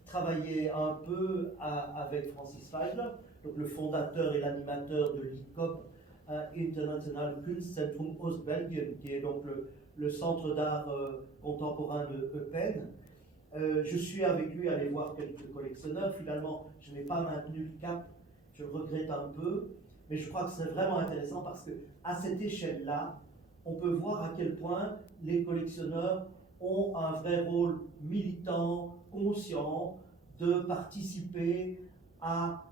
travaillé un peu avec Francis Feidler, donc le fondateur et l'animateur de l'ICOP, International Kunstzentrum Ostbelgien, qui est donc le centre d'art contemporain de Eupen. Je suis avec lui allé voir quelques collectionneurs. Finalement, je n'ai pas maintenu le cap, je le regrette un peu, mais je crois que c'est vraiment intéressant parce qu'à cette échelle-là, on peut voir à quel point les collectionneurs ont un vrai rôle militant, conscient, de participer à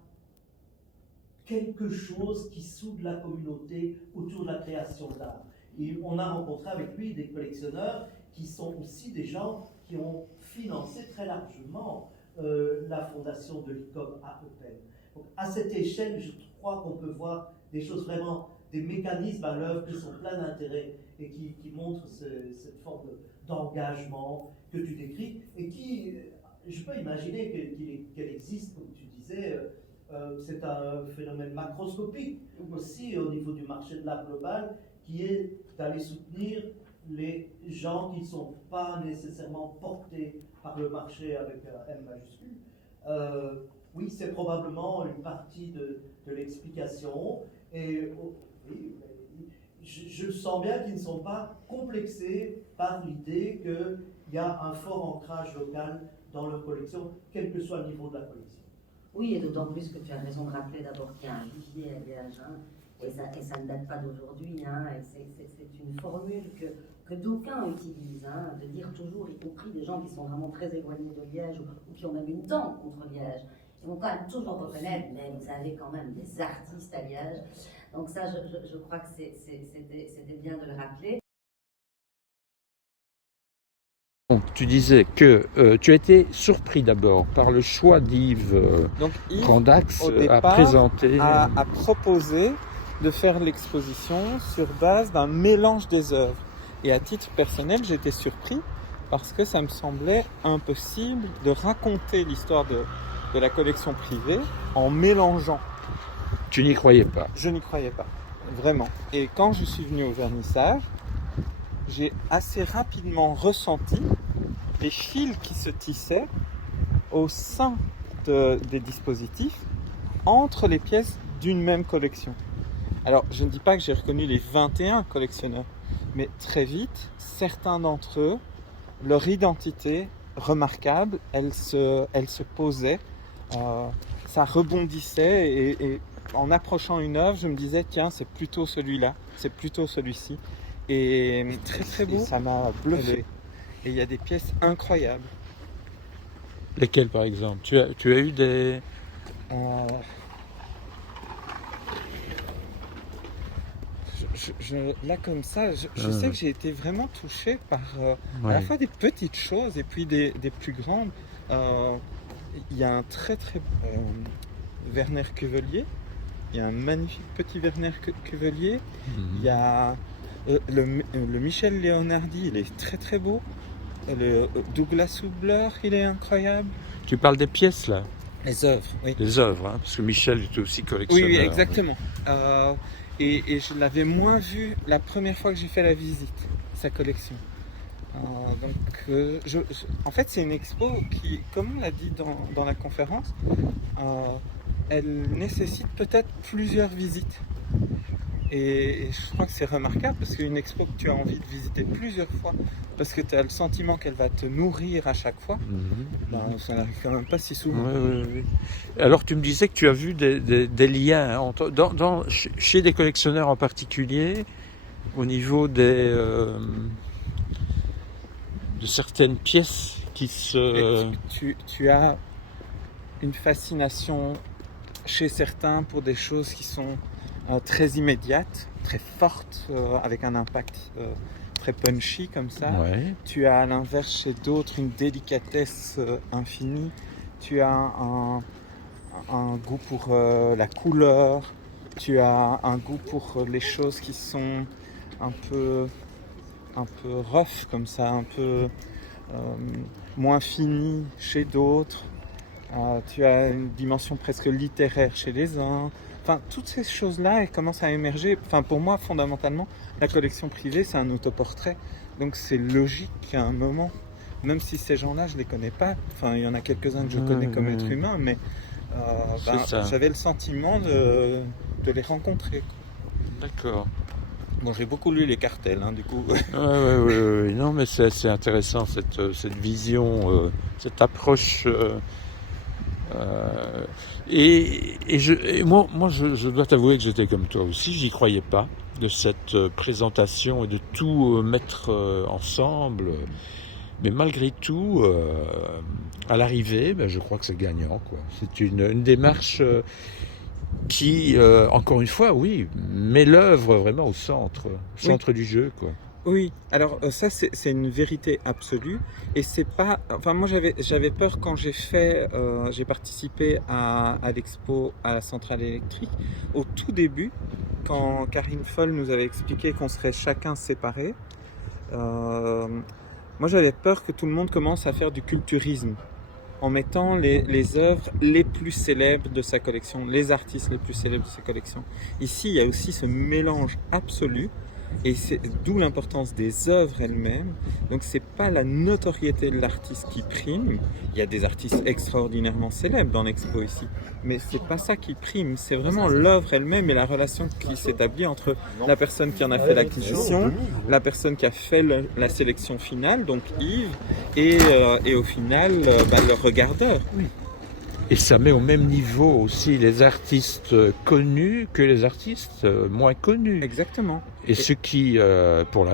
quelque chose qui soude la communauté autour de la création d'art. Et on a rencontré avec lui des collectionneurs qui sont aussi des gens qui ont financé très largement la fondation de l'ICOM à Eupen. Donc à cette échelle, je crois qu'on peut voir des choses vraiment, des mécanismes à l'œuvre qui sont pleins d'intérêt et qui montrent cette forme d'engagement que tu décris et qui, je peux imaginer qu'elle existe, comme tu disais, c'est un phénomène macroscopique aussi au niveau du marché de l'art global qui est d'aller soutenir les gens qui ne sont pas nécessairement portés par le marché avec un M majuscule. Oui, c'est probablement une partie de l'explication et oui, je sens bien qu'ils ne sont pas complexés par l'idée qu'il y a un fort ancrage local dans leur collection, quel que soit le niveau de la collection. Oui, et d'autant plus que tu as raison de rappeler d'abord qu'il y a un vivier à Liège, hein, et ça ne date pas d'aujourd'hui, hein, et c'est une formule que d'aucuns utilisent, hein, de dire toujours, y compris des gens qui sont vraiment très éloignés de Liège ou qui ont même une dent contre Liège, ils vont quand même toujours reconnaître, mais vous avez quand même des artistes à Liège. Donc ça, je crois que c'était bien de le rappeler. Donc, tu disais que tu as été surpris d'abord par le choix d'Yves Brandax à présenter. A proposé de faire l'exposition sur base d'un mélange des œuvres. Et à titre personnel, j'étais surpris parce que ça me semblait impossible de raconter l'histoire de la collection privée en mélangeant. Tu n'y croyais pas? Je n'y croyais pas, vraiment. Et quand je suis venu au vernissage, j'ai assez rapidement ressenti les fils qui se tissaient au sein des dispositifs entre les pièces d'une même collection. Alors, je ne dis pas que j'ai reconnu les 21 collectionneurs, mais très vite, certains d'entre eux, leur identité remarquable, elle se posait, ça rebondissait et en approchant une œuvre, je me disais, tiens, c'est plutôt celui-là, c'est plutôt celui-ci. Et très très beau. Et ça m'a bluffé. Et il y a des pièces incroyables. Lesquelles par exemple? Tu as eu des... Là comme ça, je sais que j'ai été vraiment touché par à la fois des petites choses et puis des plus grandes. Il y a un très très Werner Cuvelier. Il y a un magnifique petit Werner Cuvelier. Il y a le Michel Leonardi, il est très très beau. Le Douglas Hubler, il est incroyable. Tu parles des pièces là? Les œuvres, oui. Les œuvres, hein, parce que Michel était aussi collectionneur. Oui, exactement. Et je l'avais moins vu la première fois que j'ai fait la visite, sa collection. En fait, c'est une expo qui, comme on l'a dit dans la conférence, elle nécessite peut-être plusieurs visites. Et je crois que c'est remarquable parce qu'une expo que tu as envie de visiter plusieurs fois, parce que tu as le sentiment qu'elle va te nourrir à chaque fois, ça n'arrive quand même pas si souvent. Oui. Alors tu me disais que tu as vu des liens chez des collectionneurs en particulier, au niveau de certaines pièces qui se... Tu as une fascination chez certains pour des choses qui sont très immédiates, très fortes, avec un impact très punchy comme ça. Ouais. Tu as à l'inverse chez d'autres une délicatesse infinie. Tu as un goût pour la couleur. Tu as un goût pour les choses qui sont un peu rough comme ça, un peu moins finies chez d'autres. Tu as une dimension presque littéraire chez les uns. Enfin, toutes ces choses-là, elles commencent à émerger. Enfin, pour moi, fondamentalement, la collection privée, c'est un autoportrait. Donc, c'est logique qu'à un moment, même si ces gens-là, je les connais pas. Enfin, il y en a quelques-uns que je connais comme être humain, mais j'avais le sentiment de les rencontrer, quoi. D'accord. Bon, j'ai beaucoup lu les cartels, du coup. Oui. Non, mais c'est intéressant cette vision, cette approche. Et moi, je dois t'avouer que j'étais comme toi aussi, j'y croyais pas de cette présentation et de tout mettre ensemble. Mais malgré tout, à l'arrivée, je crois que c'est gagnant, quoi. C'est une démarche qui, encore une fois, oui, met l'œuvre vraiment au centre du jeu, quoi. Oui, alors ça c'est une vérité absolue et c'est pas. Enfin moi j'avais peur quand j'ai participé à l'expo à la centrale électrique au tout début quand Karine Foll nous avait expliqué qu'on serait chacun séparés. Moi j'avais peur que tout le monde commence à faire du culturisme en mettant les œuvres les plus célèbres de sa collection, les artistes les plus célèbres de sa collection. Ici il y a aussi ce mélange absolu. Et c'est d'où l'importance des œuvres elles-mêmes. Donc c'est pas la notoriété de l'artiste qui prime. Il y a des artistes extraordinairement célèbres dans l'expo ici, mais c'est pas ça qui prime. C'est vraiment l'œuvre elle-même et la relation qui s'établit entre la personne qui en a fait l'acquisition, la personne qui a fait la sélection finale, donc Yves, et au final le regardeur. Oui. Et ça met au même niveau aussi les artistes connus que les artistes moins connus. Exactement. Et ce qui, pour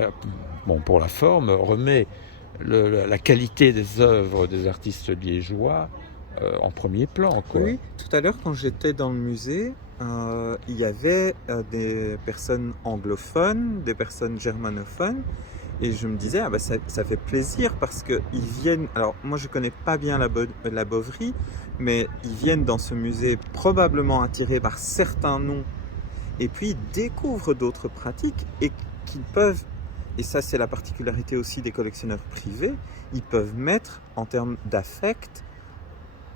la forme, remet la qualité des œuvres des artistes liégeois en premier plan, quoi. Oui, tout à l'heure quand j'étais dans le musée, il y avait des personnes anglophones, des personnes germanophones. Et je me disais, ça fait plaisir parce qu'ils viennent... Alors, moi, je connais pas bien la Boveri, mais ils viennent dans ce musée probablement attirés par certains noms. Et puis, ils découvrent d'autres pratiques et qu'ils peuvent... Et ça, c'est la particularité aussi des collectionneurs privés. Ils peuvent mettre, en termes d'affect,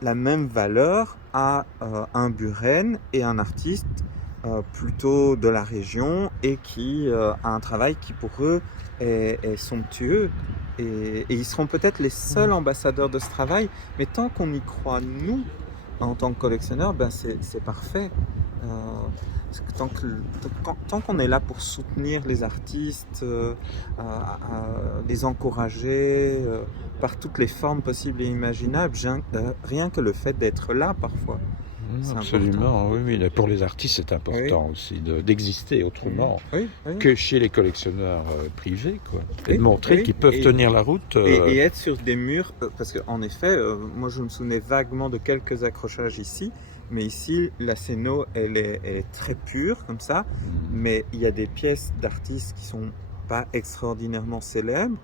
la même valeur à un Buren et un artiste plutôt de la région et qui a un travail qui, pour eux, est somptueux et ils seront peut-être les seuls ambassadeurs de ce travail, mais tant qu'on y croit nous en tant que collectionneurs, c'est parfait. Tant qu'on est là pour soutenir les artistes, les encourager par toutes les formes possibles et imaginables, rien que le fait d'être là parfois. Absolument, oui, pour les artistes c'est important aussi d'exister autrement que chez les collectionneurs privés, quoi. Et de montrer qu'ils peuvent tenir la route. Et être sur des murs, parce qu'en effet, moi je me souvenais vaguement de quelques accrochages ici, mais ici la scéno elle est très pure comme ça, mais il y a des pièces d'artistes qui sont pas extraordinairement célèbres,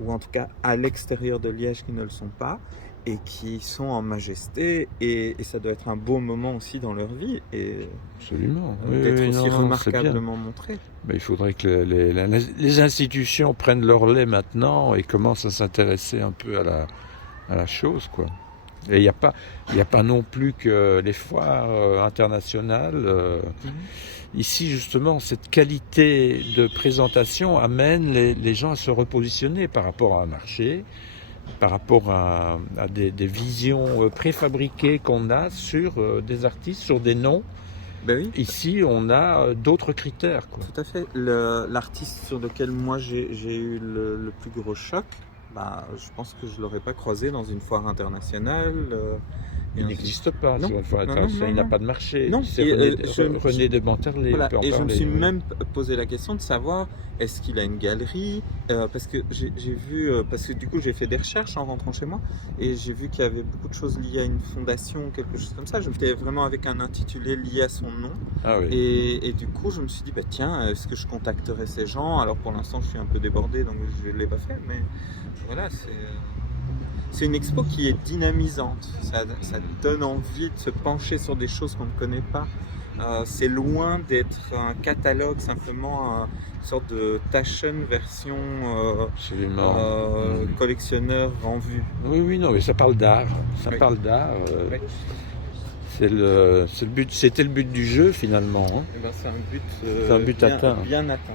ou en tout cas à l'extérieur de Liège qui ne le sont pas, et qui sont en majesté, et ça doit être un beau moment aussi dans leur vie, et absolument, d'être aussi remarquablement montré. Mais il faudrait que les institutions prennent leur lait maintenant et commencent à s'intéresser un peu à la chose, quoi. Et il n'y a pas non plus que les foires internationales. Ici, justement, cette qualité de présentation amène les gens à se repositionner par rapport à un marché, par rapport à des visions préfabriquées qu'on a sur des artistes, sur des noms. Ben oui. Ici, on a d'autres critères, quoi. Tout à fait. L'artiste sur lequel moi j'ai eu le plus gros choc, bah, je pense que je ne l'aurais pas croisé dans une foire internationale. Il n'existe pas. Non. Sur une foire Non, internationale, il n'a non. pas de marché. Non. C'est Et, René de Banterlé. Voilà. On peut en Et je me parler, suis oui. même posé la question de savoir est-ce qu'il a une galerie, parce que j'ai vu, parce que du coup j'ai fait des recherches en rentrant chez moi et j'ai vu qu'il y avait beaucoup de choses liées à une fondation, quelque chose comme ça. J'étais vraiment avec un intitulé lié à son nom. Ah oui. Et du coup, je me suis dit, bah, tiens, est-ce que je contacterai ces gens? Alors pour l'instant, je suis un peu débordé, donc je ne l'ai pas fait, mais voilà, c'est une expo qui est dynamisante. Ça donne envie de se pencher sur des choses qu'on ne connaît pas. C'est loin d'être un catalogue, simplement une sorte de Taschen version Absolument. collectionneur en vue. Oui, non, mais ça parle d'art. Ça Oui. parle d'art. Oui. C'était le but du jeu finalement. Hein. Eh ben, c'est un but, C'est un but atteint. bien atteint.